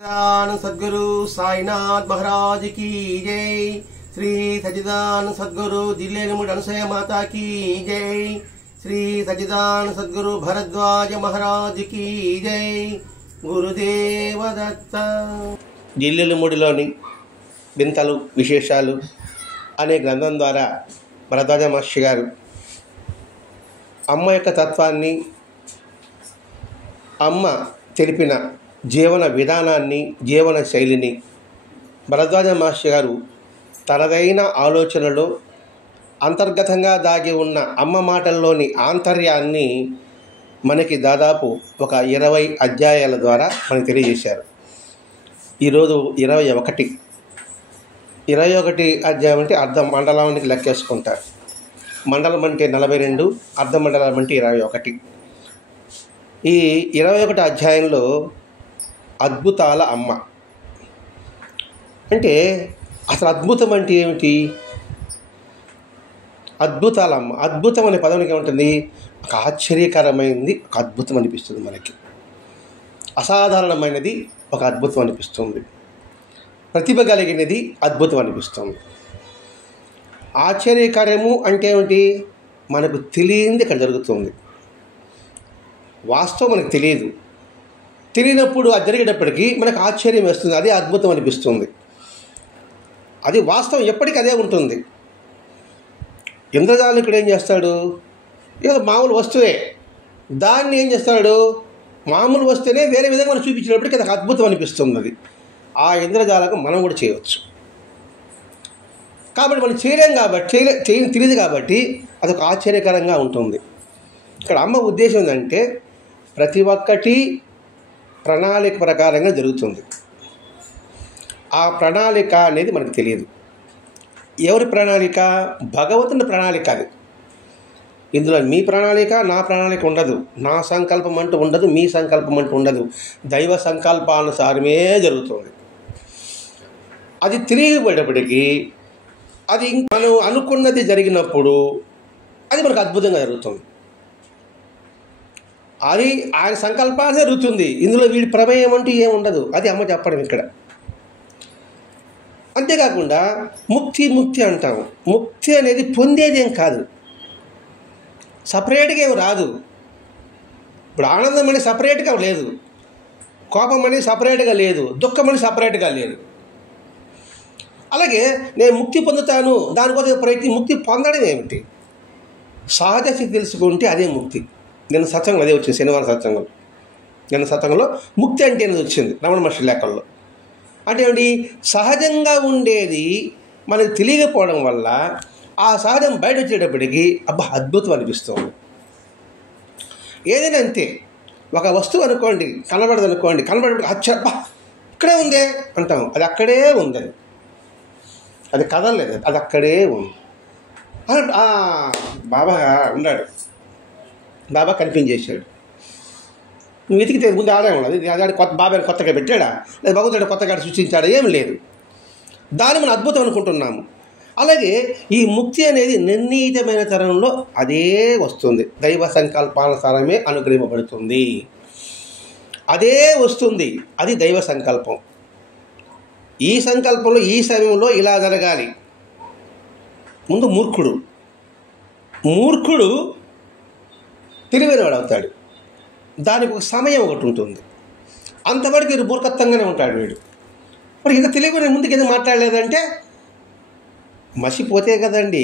सद्गुरु साईनाथ महाराज की जय। श्री सच्चिदानंद सद्गुरु जिल्लेमुड अनुसया माता की जय। श्री सच्चिदानंद सद्गुरु भरद्वाज महाराज की जय। गुरुदेव दत्त। జిల్లెలమూడిలోని వింతలు విశేషాలు అనే గ్రంథం ద్వారా భరద్వాజ మహర్షి గారు అమ్మ యొక్క తత్వాన్ని, అమ్మ తెలిపిన జీవన విధానాన్ని, జీవన శైలిని భరద్వాజ మహర్షి గారు తనదైన ఆలోచనలో అంతర్గతంగా దాగి ఉన్న అమ్మ మాటల్లోని ఆంతర్యాన్ని మనకి దాదాపు ఒక 20 అధ్యాయాల ద్వారా మనకు తెలియజేశారు. ఈరోజు 21 అధ్యాయం అంటే అర్ధ మండలానికి లెక్కేసుకుంటారు. మండలం అంటే 42, అర్ధ మండలం అంటే 21. ఈ 21 అధ్యాయంలో అద్భుతాల అమ్మ అంటే అసలు అద్భుతం అంటే ఏమిటి? అద్భుతాల అమ్మ. అద్భుతం అనే పదానికి ఏముంటుంది? ఒక ఆశ్చర్యకరమైనది, ఒక అద్భుతం అనిపిస్తుంది మనకి. అసాధారణమైనది ఒక అద్భుతం అనిపిస్తుంది. ప్రతిభ కలిగినది అద్భుతం అనిపిస్తుంది. ఆశ్చర్యకరము అంటే ఏమిటి? మనకు తెలియంది ఇక్కడ జరుగుతుంది. వాస్తవం మనకు తెలియనప్పుడు అది జరిగేటప్పటికీ మనకు ఆశ్చర్యం వేస్తుంది. అదే అద్భుతం అనిపిస్తుంది. అది వాస్తవం ఎప్పటికీ అదే ఉంటుంది. ఇంద్రజాలికుడు ఏం చేస్తాడు? ఏదో మామూలు వస్తువే, దాన్ని ఏం చేస్తాడు? మామూలు వస్తేనే వేరే విధంగా మనం చూపించినప్పటికీ అది అద్భుతం అనిపిస్తుంది. అది ఆ ఇంద్రజాలకు మనం కూడా చేయవచ్చు. కాబట్టి మనం చేయలేం కాబట్టి, తెలియదు కాబట్టి అదొక ఆశ్చర్యకరంగా ఉంటుంది. ఇక్కడ అమ్మ ఉద్దేశం ఏంటంటే ప్రతి ఒక్కటి ప్రణాళిక ప్రకారంగా జరుగుతుంది. ఆ ప్రణాళిక అనేది మనకు తెలియదు. ఎవరి ప్రణాళిక? భగవంతుని ప్రణాళిక. అది ఇందులో మీ ప్రణాళిక, నా ప్రణాళిక ఉండదు. నా సంకల్పం అంటూ ఉండదు, మీ సంకల్పం అంటూ ఉండదు. దైవ సంకల్పానుసారమే జరుగుతుంది. అది తెలియబడేటప్పటికీ అది మనం అనుకున్నది జరిగినప్పుడు అది మనకు అద్భుతంగా జరుగుతుంది. అది ఆయన సంకల్పాన్ని జరుగుతుంది. ఇందులో వీడి ప్రమేయం అంటూ ఏముండదు. అది అమ్మ చెప్పడం ఇక్కడ. అంతేకాకుండా ముక్తి అంటాము. ముక్తి అనేది పొందేదేం కాదు, సపరేట్గా ఏమి రాదు. ఇప్పుడు ఆనందం అనేది సపరేట్గా లేదు, కోపం అనేది సపరేట్గా లేదు, దుఃఖం అనేది సపరేట్గా లేదు. అలాగే నేను ముక్తి పొందుతాను దానికోసం ముక్తి పొందడం ఏమిటి? సహజ స్థితి తెలుసుకుంటే అదే ముక్తి. నిన్న సత్సంగం అదే వచ్చింది. శనివారం సత్సంగంలో ముక్తి అంటే అనేది వచ్చింది రమణ మహర్షి లేఖల్లో. అంటే ఏమిటి? సహజంగా ఉండేది మనకు తెలియకపోవడం వల్ల ఆ సహజం బయట వచ్చేటప్పటికి అద్భుతం అనిపిస్తుంది. ఏదైనా అంతే. ఒక వస్తువు అనుకోండి, కనబడేటప్పుడు ఇక్కడే ఉందే అంటాం. అది అక్కడే ఉంది. అది కదలలేదు, అది అక్కడే ఉంది. బాబా ఉన్నాడు, బాబా కనిపించేశాడు. నువ్వు వెతికితే ముందు ఆడే ఉండదు. అది బాబాని కొత్తగా పెట్టాడా, లేదా భగవంతుడు కొత్తగా సృష్టించాడా? ఏం లేదు. దాన్ని మనం అద్భుతం అనుకుంటున్నాము. అలాగే ఈ ముక్తి అనేది నిర్ణీతమైన తరంలో అదే వస్తుంది. దైవ సంకల్పానుసారమే అనుగ్రహింపబడుతుంది. అదే వస్తుంది. అది దైవ సంకల్పం. ఈ సంకల్పంలో ఈ సమయంలో ఇలా జరగాలి. ముందు మూర్ఖుడు తెలివైనవాడు అవుతాడు. దానికి ఒక సమయం ఒకటి ఉంటుంది. అంతవరకు వీడు మూర్ఖత్వంగానే ఉంటాడు. వీడు మరి ఇంకా తెలియకుండా ముందుకు ఎందుకు మాట్లాడలేదంటే మసిపోతే కదండి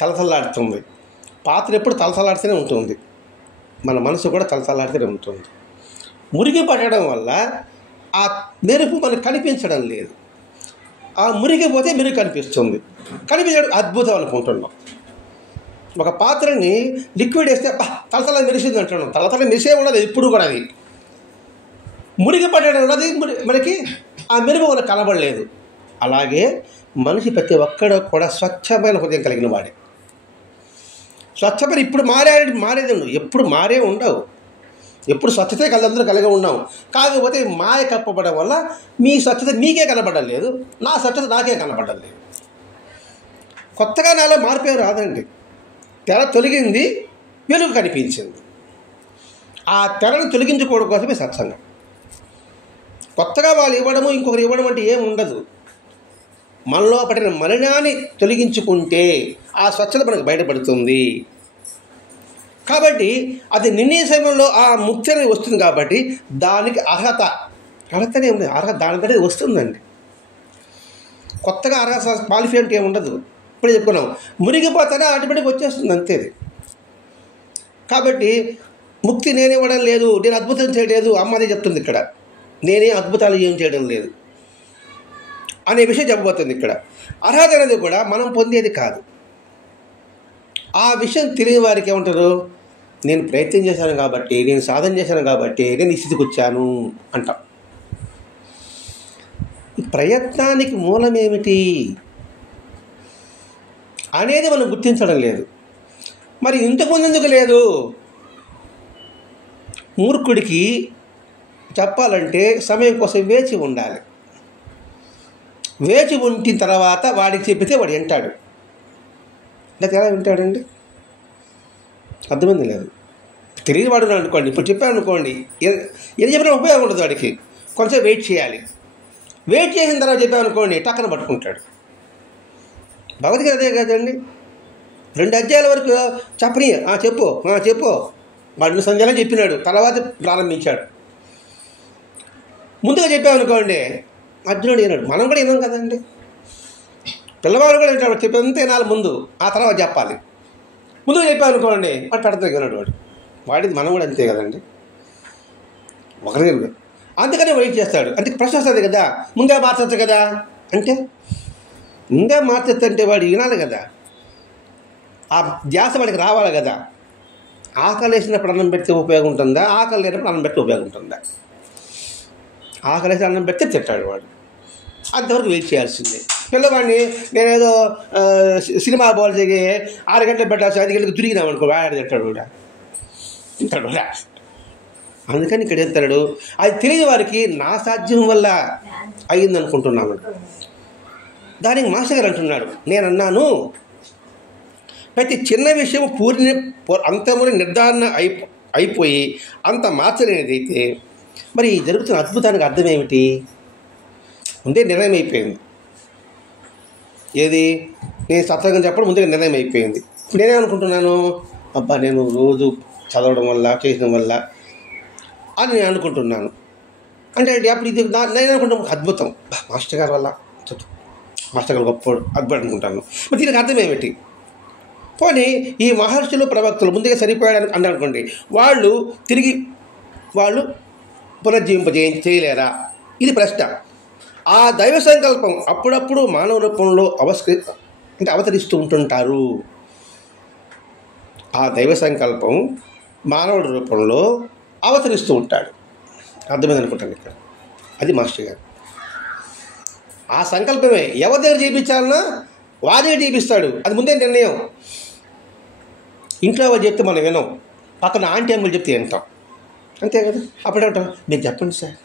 తలతల్లాడుతుంది. పాత్ర ఎప్పుడు తలతల్లాడుతూనే ఉంటుంది. మన మనసు కూడా తలతల్లాడుతూనే ఉంటుంది. మురిగి పడడం వల్ల ఆ మెరుపు మనకు కనిపించడం లేదు. ఆ మురిగిపోతే మెరుగు కనిపిస్తుంది. కనిపించడం అద్భుతం అనుకుంటున్నాం. ఒక పాత్రని లిక్విడ్ వేస్తే తలతల మెరిసింది అంటున్నాం. తలతల మెరిసే ఉండదు ఎప్పుడు కూడా. అది మురిగి పడడం ఉన్నది మనకి ఆ మెరుగు మనకు కనబడలేదు. అలాగే మనిషి ప్రతి ఒక్కడు కూడా స్వచ్ఛమైన హృదయం కలిగిన వాడే. స్వచ్ఛమైన ఇప్పుడు మారేది ఎప్పుడు మారే ఉండవు. ఎప్పుడు స్వచ్ఛతే అందరూ కలిగి ఉన్నాం. కాకపోతే మాయ కప్పబడడం వల్ల మీ స్వచ్ఛత మీకే కనబడడం లేదు, నా స్వచ్ఛత నాకే కనబడడం లేదు. కొత్తగా నాలో మార్పే రాదండి. తెర తొలగింది, వెలుగు కనిపించింది. ఆ తెరను తొలగించుకోవడం కోసమే సత్సంగం. కొత్తగా వాళ్ళు ఇవ్వడము ఇంకొకరు ఇవ్వడం అంటే ఏమి ఉండదు. మనలో పడిన మలినాన్ని తొలగించుకుంటే ఆ స్వచ్ఛత మనకు బయటపడుతుంది. కాబట్టి అది నిర్ణయ సమయంలో ఆ ముక్తి అనేది వస్తుంది. కాబట్టి దానికి అర్హతనే ఉంది. అర్హత దాని బట్టి వస్తుందండి. కొత్తగా అర్హత క్వాలిఫై అంటే ఏమి ఉండదు. ఇప్పుడు చెప్పుకున్నాం, మునిగిపోతానే ఆటోమేటిక్ వచ్చేస్తుంది అంతే. కాబట్టి ముక్తి నేనే ఇవ్వడం లేదు, నేను అద్భుతం చేయలేదు, అమ్మదే చెప్తుంది ఇక్కడ. నేనే అద్భుతాలు ఏం చేయడం లేదు అనే విషయం చెప్పబోతుంది ఇక్కడ. అర్హత అనేది కూడా మనం పొందేది కాదు. ఆ విషయం తెలియని వారికి ఏమంటారు, నేను ప్రయత్నం చేశాను కాబట్టి, నేను సాధన చేశాను కాబట్టి నేను ఈ స్థితికి వచ్చాను అంటాం. ప్రయత్నానికి మూలమేమిటి అనేది మనం గుర్తించడం లేదు. మరి ఇంతకుముందు ఎందుకు లేదు? మూర్ఖుడికి చెప్పాలంటే సమయం కోసం వేచి ఉండాలి. వేచి ఉంచిన తర్వాత వాడికి చెప్పితే వాడు వింటాడు. లేకపోతే ఎలా వింటాడండి? అర్థమైంది లేదు. తెలియని వాడు అనుకోండి, ఇప్పుడు చెప్పాను అనుకోండి, ఏం చెప్పినా ఉపయోగం ఉండదు వాడికి. కొంచెం వెయిట్ చేయాలి. వెయిట్ చేసిన తర్వాత చెప్పామనుకోండి, టక్కన పట్టుకుంటాడు. భగవద్గీత అదే కదండి. 2 అధ్యాయాల వరకు చెప్పని చెప్పు వాడిని సంధ్యాలో చెప్పినాడు, తర్వాత ప్రారంభించాడు. ముందుగా చెప్పామనుకోండి అర్జునుడు విన్నాడు. మనం కూడా విన్నాం కదండి. పిల్లవాడు కూడా వింటాడు. చెప్పేంత వినాలి ముందు, ఆ తర్వాత చెప్పాలి. ముందుగా చెప్పామనుకోండి వాడు పెడతాడు విన్నాడు. వాడిది మనం కూడా అంతే కదండి. ఒకరి అందుకనే వెయిట్ చేస్తాడు. అంటే ప్రశ్న వస్తుంది కదా, ముందే మార్చచ్చు కదా అంటే, ముందే మార్చచ్చు అంటే వాడు వినాలి కదా, ఆ ధ్యాస వాడికి రావాలి కదా. ఆకలి వేసినప్పుడు అన్నం పెడితే ఉపయోగం ఉంటుందా, ఆకలి లేనప్పుడు అన్నం పెడితే ఉపయోగం ఉంటుందా? ఆకలి వేసి అన్నం పెడితే తిట్టాడు వాడు. అంతవరకు వెయిట్ చేయాల్సిందే. పిల్లవాడిని నేనేదో సినిమా బాల్ చేసి 6 గంటలు పెట్టాల్సి 5 గంటలకు తిరిగినామనుకో, వాడు తింటాడు కూడా. అందుకని ఇక్కడ ఎంతాడు, అది తెలియని వారికి నా సాధ్యం వల్ల అయ్యింది అనుకుంటున్నాను. దానికి మాస్టర్ గారు అంటున్నాడు, నేనన్నాను ప్రతి చిన్న విషయం అంతముని నిర్ధారణ అయిపోయి అంత మార్చలేనిదైతే మరి జరుగుతున్న అద్భుతానికి అర్థం ఏమిటి? ముందే నిర్ణయం అయిపోయింది. ఏది? నేను సత్సంగం చెప్పడం ముందే నిర్ణయం అయిపోయింది. ఇప్పుడు నేనేమనుకుంటున్నాను, అబ్బా నేను రోజు చదవడం వల్ల చేయడం వల్ల అని నేను అనుకుంటున్నాను. అంటే అప్పుడు ఇది నేను అనుకుంటాను అద్భుతం, మాస్టర్ గారి వల్ల, మాస్టర్ గారు గొప్పవాడు, అద్భుతం అనుకుంటాను. మరి దీనికి అర్థం ఏమిటి? పోనీ ఈ మహర్షులు ప్రవక్తలు ముందుగా సరిపోయాడని అనుకోండి, వాళ్ళు పునర్జీవింపజేయలేరా? ఇది ప్రశ్న. ఆ దైవ సంకల్పం అప్పుడప్పుడు మానవ రూపంలో అవతరిస్తూ ఉంటుంటారు. ఆ దైవ సంకల్పం మానవుడి రూపంలో అవతరిస్తూ ఉంటాడు. అర్థమైంది అనుకుంటాను ఇక్కడ. అది మాస్టర్ గారు. ఆ సంకల్పమే ఎవరి దగ్గర చేయించాలన్నా వారే చేయిస్తాడు. అది ముందే నిర్ణయం. ఇంట్లో వాళ్ళు చెప్తే మనం వినం, పక్కన ఆంటీ అమ్మలు చెప్తే వింటాం, అంతే కదా. అప్పుడే ఉంటాం, మీరు చెప్పండి సార్,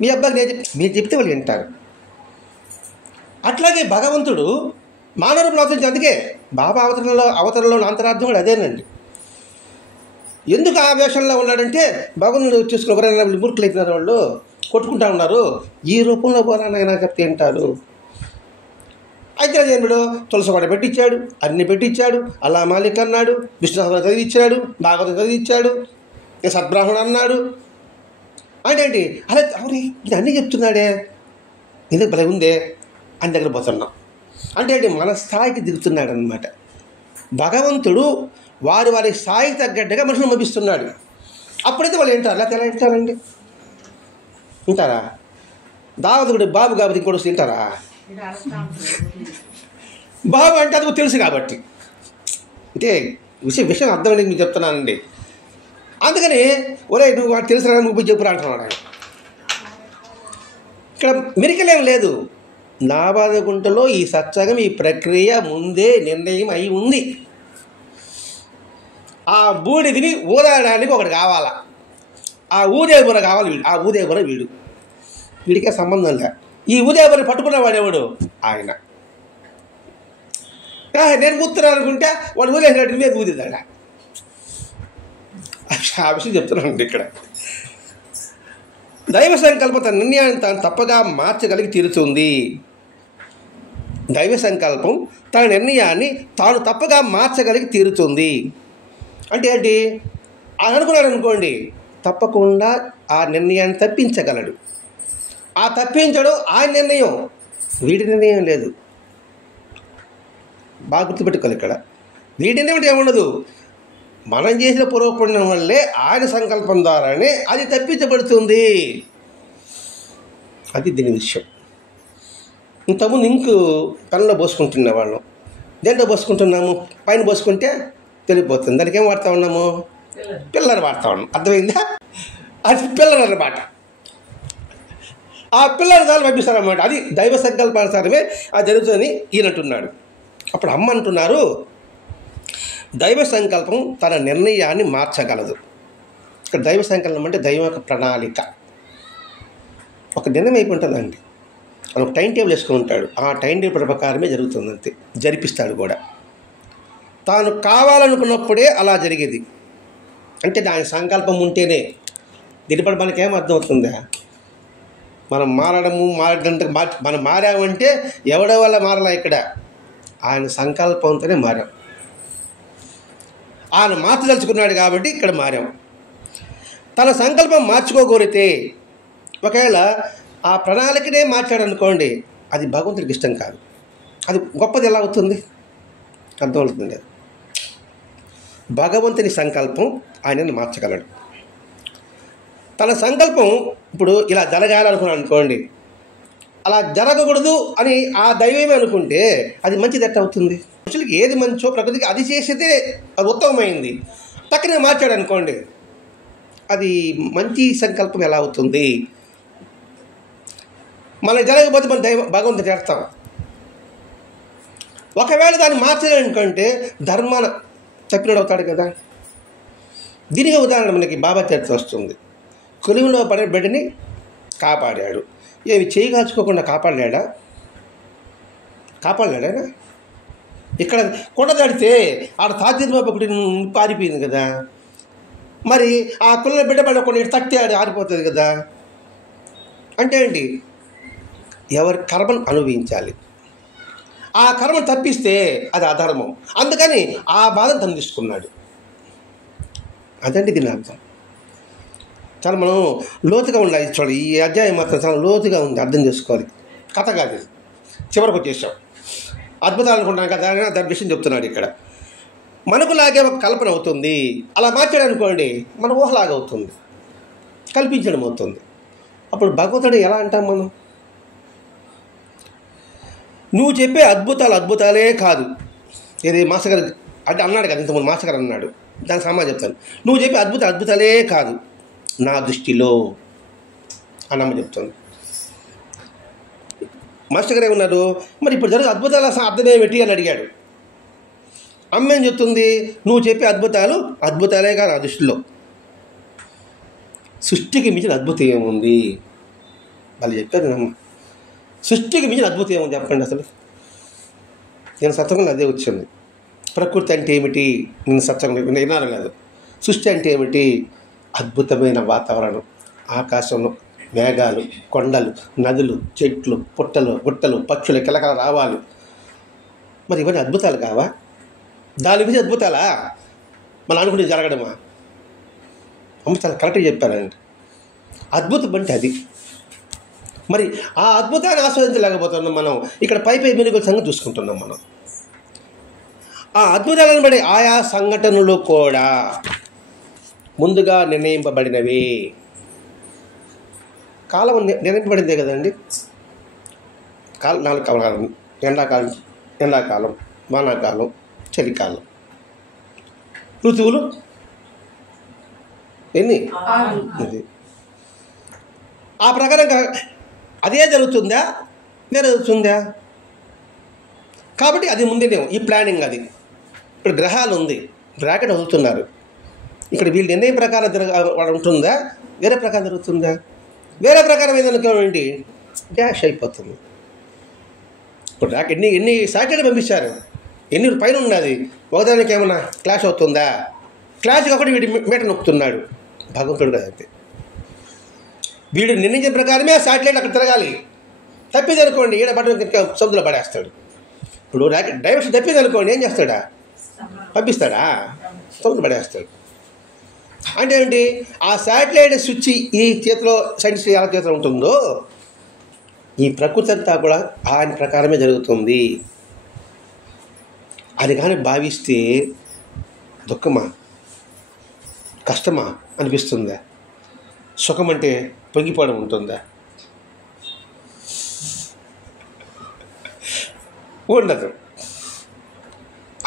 మీ అబ్బాయికి మీరు చెప్తే వాళ్ళు వింటారు. అట్లాగే భగవంతుడు మానవులు అవతరించి. అందుకే బాబా అవతరణలో అంతరార్థం కూడా అదేనండి. ఎందుకు ఆ వేషంలో ఉన్నాడంటే, భగవంతుడు చూసుకుని ఎవరైనా మూర్ఖులు అయిపోయినారు, వాళ్ళు కొట్టుకుంటా ఉన్నారు, ఈ రూపంలో పోరానైనా చెప్తే వింటారు. అయితే జన్ముడు తులసివాడ పెట్టించాడు, అన్ని పెట్టించాడు, అల్లా మాలిక్ అన్నాడు, విష్ణుసహస్రనామం చదివిచ్చాడు, భాగవతం చదివిచ్చాడు, సద్బ్రాహ్మణుడు అన్నాడు. అంటే ఏంటి అలా అవును ఇది అన్నీ చెప్తున్నాడే, ఎందుకు భలే ఉందే అని దగ్గర పోతున్నాం. అంటే ఏంటి మన స్థాయికి దిగుతున్నాడు అనమాట. భగవంతుడు వారి స్థాయికి తగ్గట్టుగా మనుషులు పంపిస్తున్నాడు. అప్పుడైతే వాళ్ళు వింటారు. లేకపోతే ఎలా వింటారండి? వింటారా? దావతుడు బాబు కాబట్టి ఇంకోటి తింటారా? బాబు అంటే అది తెలుసు కాబట్టి, అంటే విషయం అర్థమైంది మీకు చెప్తున్నానండి. అందుకని ఒరే నువ్వు వాడు తెలుసు నువ్వు చెప్పురా అంటున్నాడు ఆయన. ఇక్కడ మిరికలేం లేదు. నాబాదగుంటలో ఈ సత్సంగం, ఈ ప్రక్రియ ముందే నిర్ణయం అయి ఉంది. ఆ బూడిదిని ఊదడానికి ఒకటి కావాలా, ఆ ఊదేబుర కావాలి వీడు, ఆ ఊదేబుర వీడికే సంబంధం లే. ఈ ఊదేబుర పట్టుకున్నవాడేవాడు ఆయన. నేను ఊతున్నాను అనుకుంటే వాడు ఊదేసినట్టు మీద ఊదేదాడ. ఆ విషయం చెప్తున్నానండి ఇక్కడ. దైవ సంకల్పం తన నిర్ణయాన్ని తాను తప్పగా మార్చగలిగి తీరుతుంది. దైవ సంకల్పం తన నిర్ణయాన్ని తాను తప్పగా మార్చగలిగి తీరుతుంది అంటే ఏంటి? అని అనుకున్నాడు అనుకోండి, తప్పకుండా ఆ నిర్ణయాన్ని తప్పించగలడు. ఆ తప్పించడం ఆయన నిర్ణయం, వీడి నిర్ణయం లేదు. బాగా గుర్తుపెట్టుకోవాలి. ఇక్కడ వీడి నిర్ణయం ఏముండదు. మనం చేసిన పూర్వపుణ్యం వల్లే ఆయన సంకల్పం ద్వారానే అది తప్పించబడుతుంది. అది దీని విషయం. ఇంతకుముందు ఇంకు పెన్లో పోసుకుంటున్న వాళ్ళం, దేంట్లో పోసుకుంటున్నాము? పైన పోసుకుంటే తెలిసిపోతుంది. దానికి ఏం వాడుతూ ఉన్నాము? పిల్లర్ వాడుతూ ఉన్నాం. అర్థమైందా? అది పిల్లర్ అన్నమాట. ఆ పిల్లర్ దాన్ని పంపిస్తారన్నమాట. అది దైవ సంకల్పానుసారమే అది జరుగుతుందని ఈయనంటున్నాడు. అప్పుడు అమ్మ అంటున్నారు, దైవ సంకల్పం తన నిర్ణయాన్ని మార్చగలదు. ఇక్కడ దైవ సంకల్పం అంటే దైవ యొక్క ప్రణాళిక. ఒక నిర్ణయం అయిపోయి ఉంటుందండి. అది ఒక టైం టేబుల్ వేసుకుని ఉంటాడు. ఆ టైం టేబుల్ ప్రకారమే జరుగుతుంది, అంతే. జరిపిస్తాడు కూడా. తాను కావాలనుకున్నప్పుడే అలా జరిగేది. అంటే దాని సంకల్పం ఉంటేనే. దీనిపై మనకేం అర్థమవుతుందా? మనం మారడంటే మనం మారామంటే ఎవడో వల్ల మారలా. ఇక్కడ ఆయన సంకల్పంతోనే మారాం. ఆయన మార్చదలుచుకున్నాడు కాబట్టి ఇక్కడ మారాం. తన సంకల్పం మార్చుకోగోరితే ఒకవేళ ఆ ప్రణాళికనే మార్చాడనుకోండి, అది భగవంతుడికి ఇష్టం కాదు. అది గొప్పది ఎలా అవుతుంది? అర్థమవుతుంది. భగవంతుని సంకల్పం ఆయనను మార్చగలడు. తన సంకల్పం ఇప్పుడు ఇలా జరగాలనుకున్నాడు అనుకోండి, అలా జరగకూడదు అని ఆ దైవమే అనుకుంటే అది మంచిది ఎట్ట అవుతుంది? మనుషులకి ఏది మంచో ప్రకృతికి అది చేసేదే అది ఉత్తమమైంది. పక్కనే మార్చాడు అనుకోండి, అది మంచి సంకల్పం ఎలా అవుతుంది? మనకు జరగకపోతే మన భగవంతుడు చేస్తాం. ఒకవేళ దాన్ని మార్చలేనుకంటే ధర్మాన తప్పినడు అవుతాడు కదా. దీనికి ఉదాహరణ మనకి బాబా చరిత్ర వస్తుంది. కొలువులో పడే బిడ్డని కాపాడాడు. ఏమి చేయి కాల్చుకోకుండా కాపాడలేడా? కాపాడలేడా? ఇక్కడ కొండ దాడితే ఆడ తాజీబాబు ఒకటి పారిపోయింది కదా. మరి ఆ కుల బిడ్డ పడ కొన్ని తట్టి ఆరిపోతుంది కదా. అంటే ఏంటి? ఎవరి కర్మను అనుభవించాలి. ఆ కర్మను తప్పిస్తే అది అధర్మం. అందుకని ఆ బాధను తను తీసుకున్నాడు. అదండి దీని అర్థం. చాలా మనం లోతుగా ఉండాలి. చూడండి, ఈ అధ్యాయం మాత్రం చాలా లోతుగా ఉంది, అర్థం చేసుకోవాలి. కథ కాదు ఇది. చివరికి వచ్చేసాం. అద్భుతాలు అనుకుంటాం కదా, దాని విషయం చెప్తున్నాడు ఇక్కడ. మనకులాగే ఒక కల్పన అవుతుంది. అలా మార్చాడు అనుకోండి, మన ఊహలాగా అవుతుంది, కల్పించడం అవుతుంది. అప్పుడు భగవంతుడు ఎలా అంటాం మనం? నువ్వు చెప్పే అద్భుతాలు అద్భుతాలే కాదు. ఇది మాస్టర్ గారు అంటే అన్నాడు కదా, ఇంతకుముందు మాస్టర్ గారు అన్నాడు. దానికి సమాధానం చెప్తాను. నువ్వు చెప్పే అద్భుతాలే కాదు నా దృష్టిలో అని అమ్మ చెప్తుంది. మాస్టర్ గారు ఏమన్నారు? మరి ఇప్పుడు జరిగే అద్భుతాలు అసలు అర్థమేమిటి అని అడిగాడు. అమ్మ ఏం చెప్తుంది? నువ్వు చెప్పే అద్భుతాలే కాదు నా దృష్టిలో. సృష్టికి మించిన అద్భుతం ఏముంది? వాళ్ళు చెప్పారు అమ్మ. సృష్టికి మించిన అద్భుతం ఏముంది చెప్పండి అసలు. నేను సత్సంగంలో అదే వచ్చింది. ప్రకృతి అంటే ఏమిటి? నేను సత్సంగం వినాలి కాదు. సృష్టి అంటే ఏమిటి? అద్భుతమైన వాతావరణం, ఆకాశంలో మేఘాలు, కొండలు, నదులు, చెట్లు, పుట్టలు, గుట్టలు, పక్షులు, కిలకల రావాలి. మరి ఇవన్నీ అద్భుతాలు కావా? దాని గురించి అద్భుతాలా? మనం అనుకుంటే జరగడమా? అమ్మ చాలా కరెక్ట్గా చెప్పానండి. అద్భుతం అంటే అది. మరి ఆ అద్భుతాన్ని ఆస్వాదించలేకపోతున్నాం మనం. ఇక్కడ పై మెరుగుల సంగతి చూసుకుంటున్నాం మనం. ఆ అద్భుతాలను బట్టి ఆయా సంఘటనలు కూడా ముందుగా నిర్ణయింపబడినవి. కాలం నిర్ణయింపబడిందే కదండి. 4 కాలం: ఎండాకాలం, వానాకాలం, చలికాలం. ఋతువులు ఎన్ని? ఇది ఆ ప్రకారంగా అదే జరుగుతుందా? వేరే జరుగుతుందా? కాబట్టి అది ముందే ఈ ప్లానింగ్. అది ఇప్పుడు గ్రహాలు ఉంది, బ్రాకెట్ వదులుతున్నారు. ఇక్కడ వీళ్ళు నిర్ణయం ప్రకారం ఉంటుందా? వేరే ప్రకారం జరుగుతుందా? వేరే ప్రకారం ఏదనుకోండి డాష్ అయిపోతుంది. ఇప్పుడు రాకెట్ ఎన్ని శాటిలైట్ పంపించారు, ఎన్ని పైన ఉన్నది, ఒకదానికి ఏమన్నా క్లాష్ అవుతుందా? క్లాష్ ఒకటి వీడి మీట నొక్కుతున్నాడు. భగవంతుడు కదా. అంతే. వీడు నిర్ణయించిన ప్రకారమే ఆ శాటిలైట్ అక్కడ తిరగాలి. తప్పింది అనుకోండి ఈడ పట్టు సముద్రంలో పడేస్తాడు. ఇప్పుడు డైరెక్షన్ తప్పింది అనుకోండి ఏం చేస్తాడా? పంపిస్తాడా? సముద్రం పడేస్తాడు. అంటే ఏంటి? ఆ శాటిలైట్ స్విచ్ ఈ చేతిలో సైన్స్ ఎలా చేతిలో ఉంటుందో ఈ ప్రకృతి అంతా కూడా ఆయన ప్రకారమే జరుగుతుంది అది కానీ భావిస్తే దుఃఖమా కష్టమా అనిపిస్తుందా? సుఖం అంటే పొంగిపోవడం ఉంటుందా? ఉండదు.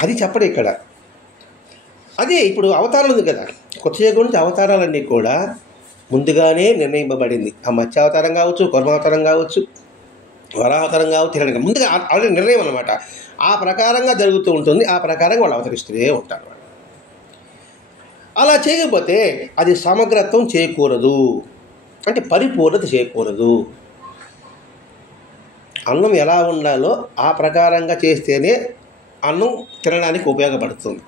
అది చెప్పడు ఇక్కడ. అదే ఇప్పుడు అవతారాలు ఉంది కదా, కొత్త యుగం నుంచి అవతారాలన్నీ కూడా ముందుగానే నిర్ణయింపబడింది. ఆ మత్స్యావతారం కావచ్చు, కూర్మావతారం కావచ్చు, వరావతారం కావచ్చు, తినడానికి ముందుగా ఆల్రెడీ నిర్ణయం అన్నమాట. ఆ ప్రకారంగా జరుగుతూ ఉంటుంది. ఆ ప్రకారంగా వాళ్ళు అవతరిస్తూనే ఉంటారు. అలా చేయకపోతే అది సమగ్రత్వం చేకూరదు, అంటే పరిపూర్ణత చేకూరదు. అన్నం ఎలా ఉండాలో ఆ ప్రకారంగా చేస్తేనే అన్నం తినడానికి ఉపయోగపడుతుంది.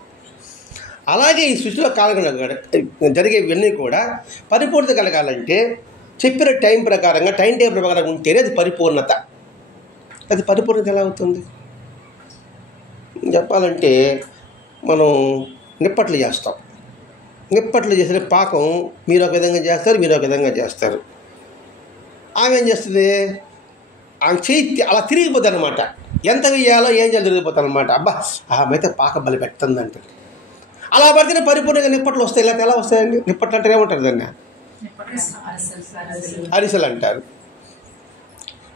అలాగే ఈ సృష్టిలో జరిగేవన్నీ కూడా పరిపూర్ణత కలగాలంటే చెప్పిన టైం ప్రకారంగా టైం టేబుల్ ప్రకారంగా ఉంటేనే అది పరిపూర్ణత. అది పరిపూర్ణత ఎలా అవుతుంది చెప్పాలంటే, మనం నిప్పట్లు చేస్తాం. నిప్పట్లు చేసిన పాకం మీరు ఒక విధంగా చేస్తారు, మీరు ఒక విధంగా చేస్తారు. ఆమె ఏం చేస్తుంది? ఆమె చేయి అలా తిరిగిపోతుంది అనమాట. ఎంత వేయాలో ఏం చేయాలో తిరిగిపోతాను అనమాట. అబ్బా ఆమె అయితే పాకం బలి పెడుతుంది. అలా పడితేనే పరిపూర్ణంగా నిప్పట్లు వస్తాయి. ఇలా ఎలా వస్తాయండి? నిప్పట్లు అంటే ఏమంటారు దాన్ని? అరిసెలు అంటారు.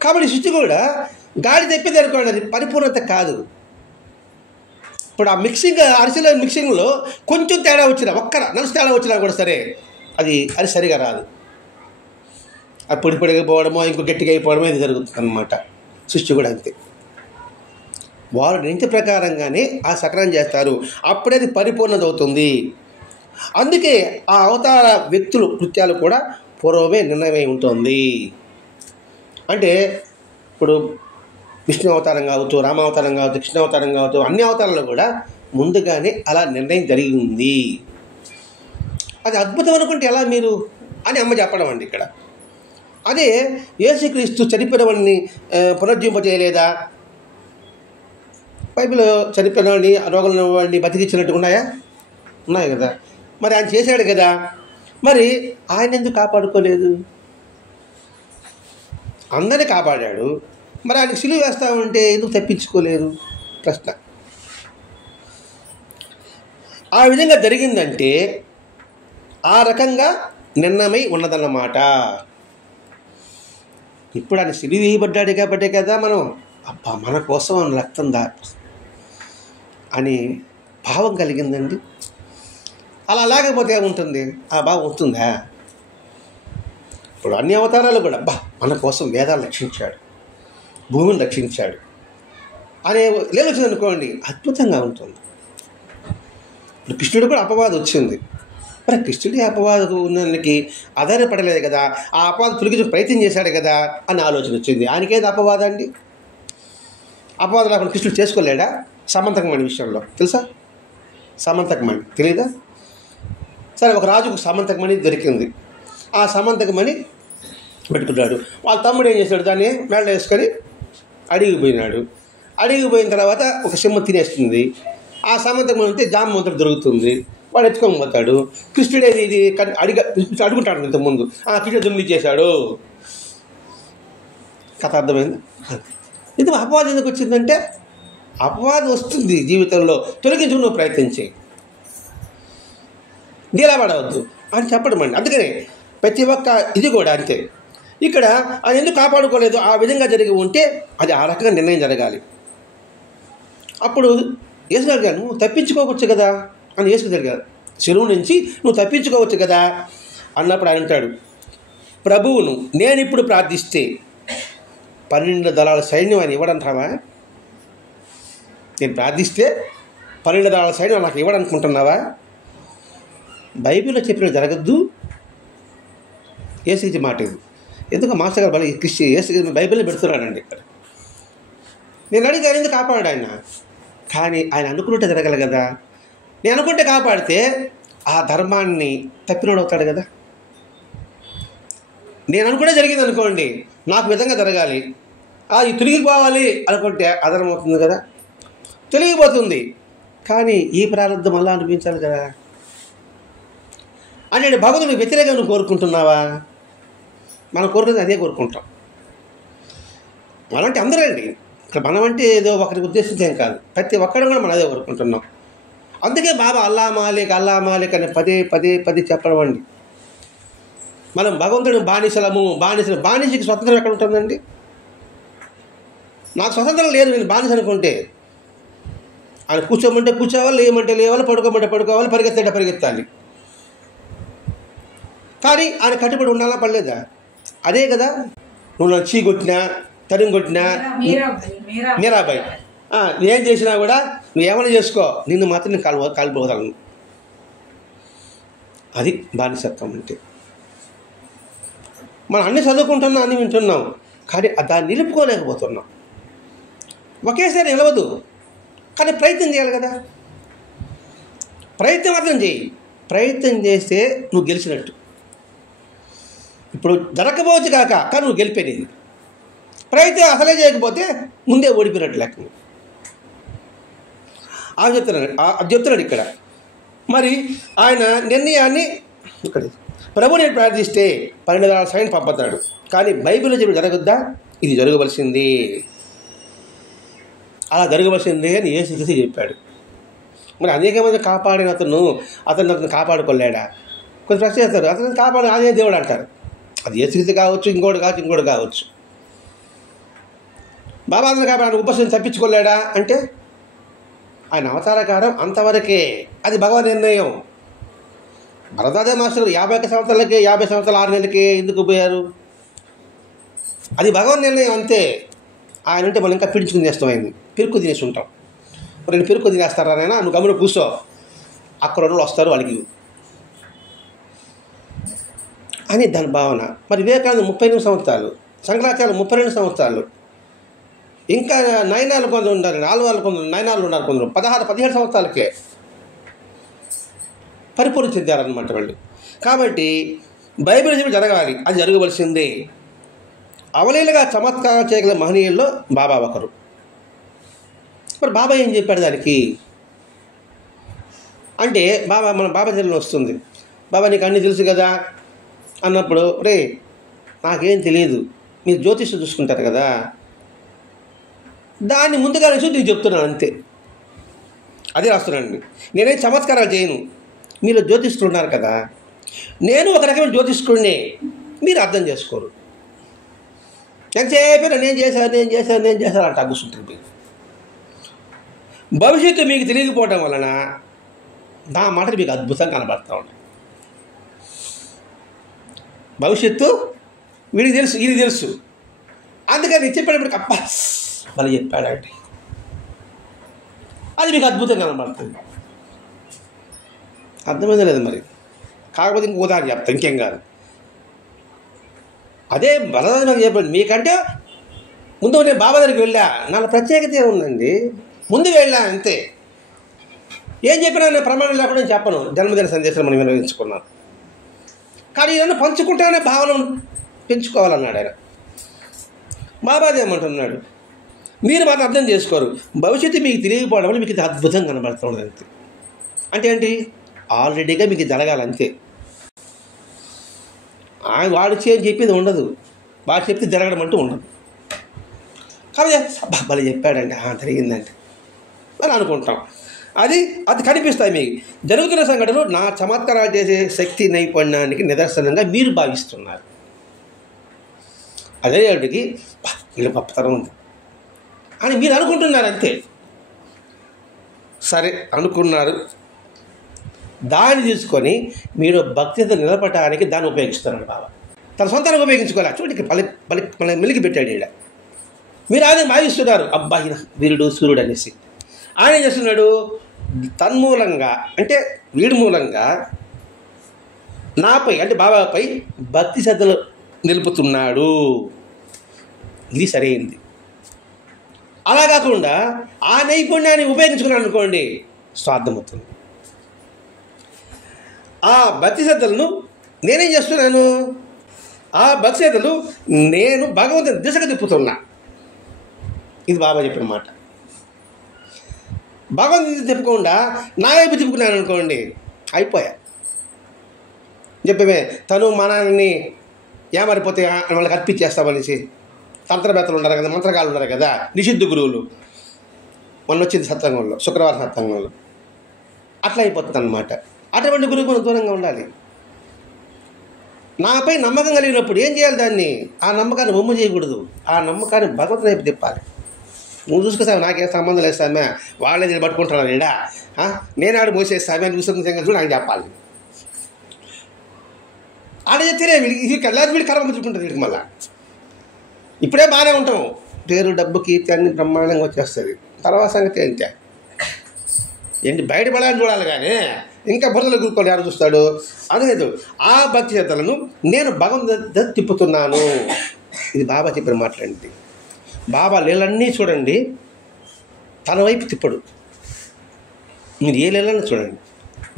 కాబట్టి శుచి కూడా గాడి తెప్పింది అనుకోండి, అది పరిపూర్ణత కాదు. ఇప్పుడు ఆ మిక్సింగ్ అరిసెల మిక్సింగ్లో కొంచెం తేడా వచ్చినా, ఒక్కర నలుసు తేడా వచ్చినా కూడా సరే అది సరిగా రాదు. అది పొడి పొడిగా పోవడమో ఇంకో గట్టిగా అయిపోవడమో ఇది జరుగుతుంది అన్నమాట. సృష్టి కూడా అంతే. వారు నిత్య ప్రకారంగానే ఆ సకరం చేస్తారు. అప్పుడే అది పరిపూర్ణత అవుతుంది. అందుకే ఆ అవతార వ్యక్తులు కృత్యాలు కూడా పూర్వమే నిర్ణయమై ఉంటుంది. అంటే ఇప్పుడు విష్ణు అవతారం కావచ్చు, రామావతారం కావచ్చు, కృష్ణ అవతారం కావచ్చు, అన్ని అవతారాలు కూడా ముందుగానే అలా నిర్ణయం జరిగింది. అది అద్భుతం అనుకుంటే ఎలా మీరు అని అమ్మ చెప్పడం అండి ఇక్కడ. అదే యేసుక్రీస్తు చనిపోయిన వాడిని పునర్జీవింపజేయలేదా? బైబిల్లో చనిపోయిన వాడిని, రోగుల వాడిని బతికించినట్టు ఉన్నాయా? ఉన్నాయి కదా. మరి ఆయన చేశాడు కదా, మరి ఆయన ఎందుకు కాపాడుకోలేదు? అందరినీ కాపాడాడు, మరి ఆయనకు సిలువ వేస్తామంటే ఎందుకు తప్పించుకోలేదు? ప్రశ్న. ఆ విధంగా జరిగిందంటే ఆ రకంగా నిర్ణయమై ఉన్నదన్నమాట. ఇప్పుడు ఆయన సిలువ వేయబడ్డాడు కాబట్టే కదా మనం అబ్బా మన కోసం రక్తం అని భావం కలిగిందండి. అలా లేకపోతే ఏముంటుంది? ఆ భావం వస్తుందా? ఇప్పుడు అన్ని అవతారాలు కూడా అబ్బా మన కోసం వేదాలు రక్షించాడు, భూమిని రక్షించాడు అనే లేవచ్చింది అనుకోండి, అద్భుతంగా ఉంటుంది. ఇప్పుడు కృష్ణుడు కూడా అపవాదం వచ్చింది. మరి కృష్ణుడి అపవాదం ఉన్నకి ఆధారపడలేదు కదా, ఆ అపవాదం తొలగించే ప్రయత్నం చేశాడు కదా అని ఆలోచన వచ్చింది. ఆయనకేది అపవాదం అండి? అపవాదం లేకుండా కృష్ణుడు చేసుకోలేడా? సమంతకమణి విషయంలో తెలుసా? సమంతకమణి తెలీదా? సరే, ఒక రాజుకు సమంతకమణి దొరికింది. ఆ సమంతకమణి పెట్టుకున్నాడు. వాళ్ళ తమ్ముడు ఏం చేశాడు? దాన్ని మేడ వేసుకొని అడిగి పోయినాడు. అడిగి పోయిన తర్వాత ఒక సింహం తినేస్తుంది. ఆ సమంతకమణి ఉంటే జామమంత్రం దొరుకుతుంది. వాడు ఎత్తుకొని పోతాడు. కృష్ణుడు ఇది అడుగుంటాడు ఇంతకుముందు. కృష్ణుడు దొంగిలించేశాడు. కథ అర్థమైంది? ఇది అపవాదం ఎందుకు వచ్చిందంటే, అపవాదం వస్తుంది జీవితంలో, తొలగించుకుని నువ్వు ప్రయత్నించే, నీలబడవద్దు అని చెప్పడం అండి. అందుకనే ప్రతి ఒక్క ఇది కూడా అంతే. ఇక్కడ అది ఎందుకు కాపాడుకోలేదు? ఆ విధంగా జరిగి ఉంటే అది ఆ రకంగా నిర్ణయం జరగాలి. అప్పుడు యేసు అడిగాడు, నువ్వు తప్పించుకోవచ్చు కదా అని యేసు అడిగాడు. చెరువు నుంచి నువ్వు తప్పించుకోవచ్చు కదా అన్నప్పుడు ఆయన అంటాడు, ప్రభువును నేను ఇప్పుడు ప్రార్థిస్తే 12 దళాల సైన్యం ఆయన ఇవ్వడంటావా? నేను ప్రార్థిస్తే 12 దళాల సైన్యం నాకు ఇవ్వడనుకుంటున్నావా? బైబిల్లో చెప్పిన జరగద్దు. యేసు మాట ఇది. ఎందుకు మాస్టర్ గారు బలి యేసు బైబిల్లో పెడుతున్నాడండి ఇక్కడ. నేను అడిగాను ఎందుకు కాపాడు ఆయన, కానీ ఆయన అనుకున్నట్టే జరగల కదా. నేను అనుకుంటే కాపాడితే ఆ ధర్మాన్ని తప్పినోడు అవుతాడు కదా. నేను అనుకుంటే జరిగింది అనుకోండి, నాకు విధంగా జరగాలి, అది తిరిగిపోవాలి అనుకుంటే అదనమవుతుంది కదా, తొలగిపోతుంది. కానీ ఈ ప్రారంభం అలా అనిపించాలి కదా. అంటే భగవంతుడికి వ్యతిరేకంగా నువ్వు కోరుకుంటున్నావా? మనం కోరుకునేది అదే కోరుకుంటాం. మనం అంటే అందరూ అండి, ఇక్కడ మనం అంటే ఏదో ఒకరికి ఉద్దేశించేం కాదు, ప్రతి ఒక్కరు కూడా మనం అదే కోరుకుంటున్నాం. అందుకే బాబా అల్లా మాలిక్ అని పదే చెప్పడం అండి. మనం భగవంతుడిని బానిసకి స్వతంత్రం ఎక్కడ ఉంటుందండి? నాకు స్వతంత్రం లేదు, నేను బానిస అనుకుంటే. ఆయన కూర్చోమంటే కూర్చోవాలి, లేమంటే లేవాలి, పడుకోమంటే పడుకోవాలి, పరిగెత్తాలి. కానీ ఆయన కట్టుబడి ఉండాలా పడలేదా? అదే కదా. నువ్వు నన్ను చీ కొట్టినా, తరిమి కొట్టినా, మీరాబాయి ఏం చేసినా కూడా నువ్వేమైనా చేసుకో, నిన్ను మాత్రం నేను కాలిపోగలను. అది బానిసత్వం అంటే. మనం అన్నీ చదువుకుంటున్నాం, అన్నీ వింటున్నాం, కానీ దాన్ని నిలుపుకోలేకపోతున్నాం. ఒకేసారి నిలవదు, కానీ ప్రయత్నం చేయాలి కదా. ప్రయత్నం మాత్రం చేయి. ప్రయత్నం చేస్తే నువ్వు గెలిచినట్టు. ఇప్పుడు జరగకపోవచ్చు కాక, కానీ నువ్వు గెలిపేది. ప్రయత్నం అసలే చేయకపోతే ముందే ఓడిపోయినట్టు లెక్క. చెప్తున్నాడు ఇక్కడ. మరి ఆయన నిర్ణయాన్ని ఇక్కడ ప్రభుని ప్రార్థిస్తే 12 సైన్ పంపుతాడు. కానీ బైబిల్లో చెప్పి జరగద్దా? ఇది జరగవలసింది, అలా జరగవలసిందే అని యేసుక్రీస్తు చెప్పాడు. మరి అనేక మంది కాపాడిన అతను కాపాడుకోలేడా? కొంచెం ప్రశ్న చేస్తారు, అతను కాపాడు అదే దేవుడు అంటారు. అది యేసుక్రీస్తు కావచ్చు, ఇంకోటి కావచ్చు. బాబా అతను కాపాడు ఉపస్థితిని తప్పించుకోలేడా అంటే ఆయన అవతారకారం అంతవరకే. అది భగవన్ నిర్ణయం. భరద్వాజ మాస్టర్ 50 సంవత్సరాలకే 50 సంవత్సరాలు 6 నెలలకే ఎందుకు పోయారు? అది భగవన్ నిర్ణయం అంతే. ఆయన ఉంటే మనం ఇంకా పిడుచుకుని చేస్తామైంది, పిరుక్కు తినేసి ఉంటాం. నేను పిరుక్కు తినేస్తారా నాయనా, నువ్వు గమని కూర్చో, అక్కడ వాళ్ళు వస్తారు వాళ్ళకి అని దాని భావన. మరి వివేకానంద 38 సంవత్సరాలు, శంకరాచార్య 32 సంవత్సరాలు, ఇంకా నయనాలు కొందరు ఉన్నారు, 4 కొందరు నయనాలు ఉన్నారు, కొందరు 16-17 సంవత్సరాలకే పరిపూర్ణ చెందారనమాట వాళ్ళు. కాబట్టి బైబిల్ చెప్పి జరగాలి, అది జరగవలసిందే. అవలీలగా చమత్కారం చేయగల మహనీయుల్లో బాబా ఒకరు. మరి బాబా ఏం చెప్పాడు దానికి అంటే, మన బాబా తెలియని వస్తుంది. బాబా నీకు అన్నీ తెలుసు కదా అన్నప్పుడు, రే నాకేం తెలియదు, మీరు జ్యోతిష్యం చూసుకుంటారు కదా, దాన్ని ముందుగా నుంచి నీకు చెప్తున్నాను అంతే. అదే రాస్తున్నానండి. నేనేం చమత్కారాలు చేయను, మీరు జ్యోతిష్కులు ఉన్నారు కదా, నేను ఒక రకమైన జ్యోతిష్కుడిని, మీరు అర్థం చేసుకోరు. నేను చెప్పిన నేను చేశాను అంటే అగ్గుస్తుంటుంది. భవిష్యత్తు మీకు తెలియకపోవడం వలన నా మాటలు మీకు అద్భుతంగా కనబడతా ఉన్నాయి. భవిష్యత్తు వీడికి తెలుసు, ఇది తెలుసు, అందుకని చెప్పేటప్పటికి అబ్బా మళ్ళీ చెప్పాడండి, అది మీకు అద్భుతంగా కనబడుతుంది. అర్థమైంది లేదు మరి. కాకపోతే ఇంకో ఉదాహరణ చెప్తా, ఇంకేం కాదు. అదే బలరాజు నాకు చెప్పండి, మీకంటే ముందు నేను బాబా దగ్గరికి వెళ్ళా, నా ప్రత్యేకత ఏముందండి, ముందు వెళ్ళా అంతే. ఏం చెప్పినా నేను ప్రమాణం లేకుండా చెప్పను. జన్మదిన సందేశం మనం వినియోగించుకున్నాను, కానీ ఏదన్నా పంచుకుంటేనే భావన పెంచుకోవాలన్నాడు ఆయన. బాబాది ఏమంటున్నాడు, మీరు మాత్రం అర్థం చేసుకోరు, భవిష్యత్తు మీకు తెలియకపోవడం వల్ల మీకు ఇది అద్భుతంగా కనబడుతుంది అంతే. అంటే ఏంటి, ఆల్రెడీగా మీకు జరగాలంతే. ఆయన వాడు చెప్పింది ఉండదు, వాడు చెప్తే జరగడం అంటూ ఉండదు. కాబట్టి భలే చెప్పాడండి, జరిగిందండి అని అనుకుంటాం. అది కనిపిస్తాయి మీకు. జరుగుతున్న సంఘటనలు నా చమత్కారాలు చేసే శక్తి నైపుణ్యానికి నిదర్శనంగా మీరు భావిస్తున్నారు. అదే వాటికి వీళ్ళు గొప్పతనం ఉంది అని మీరు అనుకుంటున్నారు అంతే. సరే అనుకున్నారు, దాన్ని తీసుకొని మీరు భక్తితో నిలబడటానికి దాన్ని ఉపయోగిస్తున్నాడు బాబా. తన సొంతానికి ఉపయోగించుకోలే, చూడండి పలి మెలిగి పెట్టాడు ఇలా. మీరు ఆయన భావిస్తున్నారు అబ్బా ఈయన వీరుడు సూర్యుడు అనేసి. ఆయన ఏం చేస్తున్నాడు, తన్మూలంగా అంటే వీడి మూలంగా నాపై అంటే బాబాపై భక్తి శ్రద్ధలు నిలుపుతున్నాడు. ఇది సరైంది. అలా కాకుండా ఆ నైపుణ్యాన్ని ఉపయోగించుకున్నాడు అనుకోండి, స్వార్థమవుతుంది. ఆ భక్తి శ్రద్ధలను నేనేం చేస్తున్నాను, ఆ భక్తి శ్రద్ధలు నేను భగవంతుని దిశగా తిప్పుతున్నా. ఇది బాబా చెప్పిన మాట. భగవంతుని తిప్పకుండా నా వైపు తిప్పుకున్నాను అనుకోండి, అయిపోయా. చెప్పమే తను మనల్ని ఏమరిపోతే వాళ్ళకి అర్పించేస్తామనేసి తంత్రవేత్తలు ఉన్నారు కదా, మంత్రగాళ్ళు ఉన్నారు కదా, నిషిద్ధ గురువులు. మొన్న వచ్చింది సత్సంగంలో, శుక్రవారం సత్సంగంలో. అట్లా అయిపోతుంది అన్నమాట. అటువంటి గురువుకు మనం దూరంగా ఉండాలి. నాపై నమ్మకం కలిగినప్పుడు ఏం చేయాలి? దాన్ని, ఆ నమ్మకాన్ని బొమ్మ చేయకూడదు. ఆ నమ్మకాన్ని భగవంతుని వైపు తిప్పాలి. నువ్వు చూసుకొస్తావు, నాకేం సంబంధం లేదు సామె, వాళ్ళే నేను పట్టుకుంటున్నాను ఈడ, నేను ఆడు మోసేస్తామే చూసుకుని చూడు నాకు చెప్పాలి. ఆడ చెప్తేనే వీడికి కళ్ళారి వీడి కర్మ పుచ్చుకుంటుంది. వీడికి మళ్ళా ఇప్పుడే బాగానే ఉంటాం, పేరు డబ్బు కీర్తి అన్ని బ్రహ్మాండంగా వచ్చేస్తుంది. తర్వాత సంగతి ఏంటి బయటపడాలని చూడాలి, కానీ ఇంకా బుర్రలు గురుకోవాలి, ఎవరు చూస్తాడు అనేది. ఆ భక్తి శ్రద్ధలను నేను భగవంతుని తిప్పుతున్నాను. ఇది బాబా చెప్పిన మాట్లాడింది. బాబా లీలన్నీ చూడండి, తన వైపు తిప్పడు. మీరు ఏ లీలన్నీ చూడండి.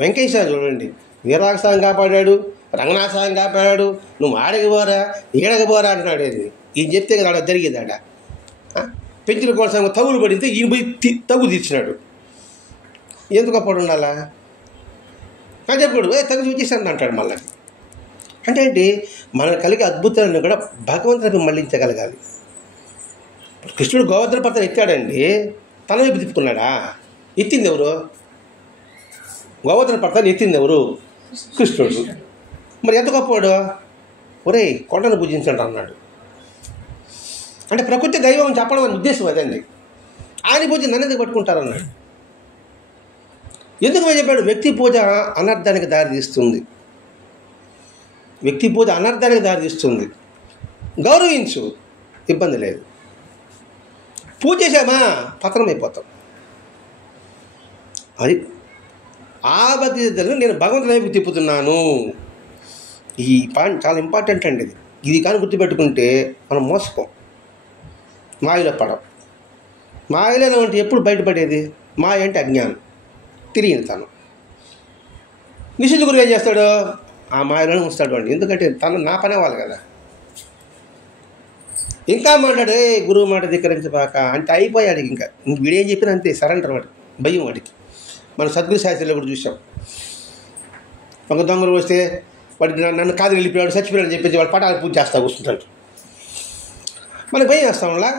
వెంకటేశ్వర చూడండి, వీరాగస్వామి కాపాడాడు, రంగనాథస్వామి కాపాడాడు. నువ్వు ఆడకి పోరా ఈడకి పోరా అంటున్నాడు. ఈయన చెప్తే కదా ఆడ జరిగేది. ఆడ పెంచిన కోసం తగులు పడితే ఈయన పోయి తగు తీర్చినాడు. ఎందుకు అప్పుడు ఉండాలా? నాకు చెప్పాడు తగు చూసేసాను అంటాడు మళ్ళీ. అంటే ఏంటి? మనకు కలిగే అద్భుతాలను కూడా భగవంతుడికి మళ్ళించగలగాలి. కృష్ణుడు గోవర్ధన పర్వతం ఎత్తాడండి, తన వైపు తిప్పుకున్నాడా? ఎత్తింది ఎవరు? గోవర్ధన పర్వతాన్ని ఎత్తింది ఎవరు? కృష్ణుడు. మరి ఎంత గొప్పవాడు? ఒరేయ్ కొండను పూజించండి అన్నాడు. అంటే ప్రకృతి దైవం చెప్పడం అనే ఉద్దేశం అదండి. ఆయన పూజ నన్ను ఎందుకు పట్టుకుంటారన్నాడు. ఎందుకు చెప్పాడు? వ్యక్తి పూజ అనర్థానికి దారితీస్తుంది. వ్యక్తి పూజ అనర్థానికి దారితీస్తుంది. గౌరవించు, ఇబ్బంది లేదు. పూజ చేసామా పతనం అయిపోతాం. అది ఆ భక్తి నేను భగవంతుని వైపు తిప్పుతున్నాను. ఈ పాయింట్ చాలా ఇంపార్టెంట్ అండి. ఇది కానీ గుర్తుపెట్టుకుంటే మనం మోసపోం, మాయలో పడం. మాయలో అంటే ఎప్పుడు బయటపడేది? మాయ అంటే అజ్ఞానం, తెలియని తను. నిషిద్ధ గురువు ఏం చేస్తాడు? ఆ మాయలోనే ఉంచుతాడు అండి. ఎందుకంటే తను నా పనే వాళ్ళు కదా. ఇంకా మాట్లాడే గురువు మాట ధిక్కరించబాక అంటే అయిపోయాడు. ఇంకా వీడేం చెప్పినా అంతే, సరెండర్ వాడు, భయం వాడికి. మనం సద్గురు శాస్త్రిలో కూడా చూసాం. ఒక దొంగలు వస్తే వాడికి నన్ను కాదు వెళ్ళిపోయాడు, చచ్చిపోయాడు చెప్పేసి వాడు పటాలు పూజ చేస్తా కూర్చుంటాడు. మనకి భయం వేస్తాంలా.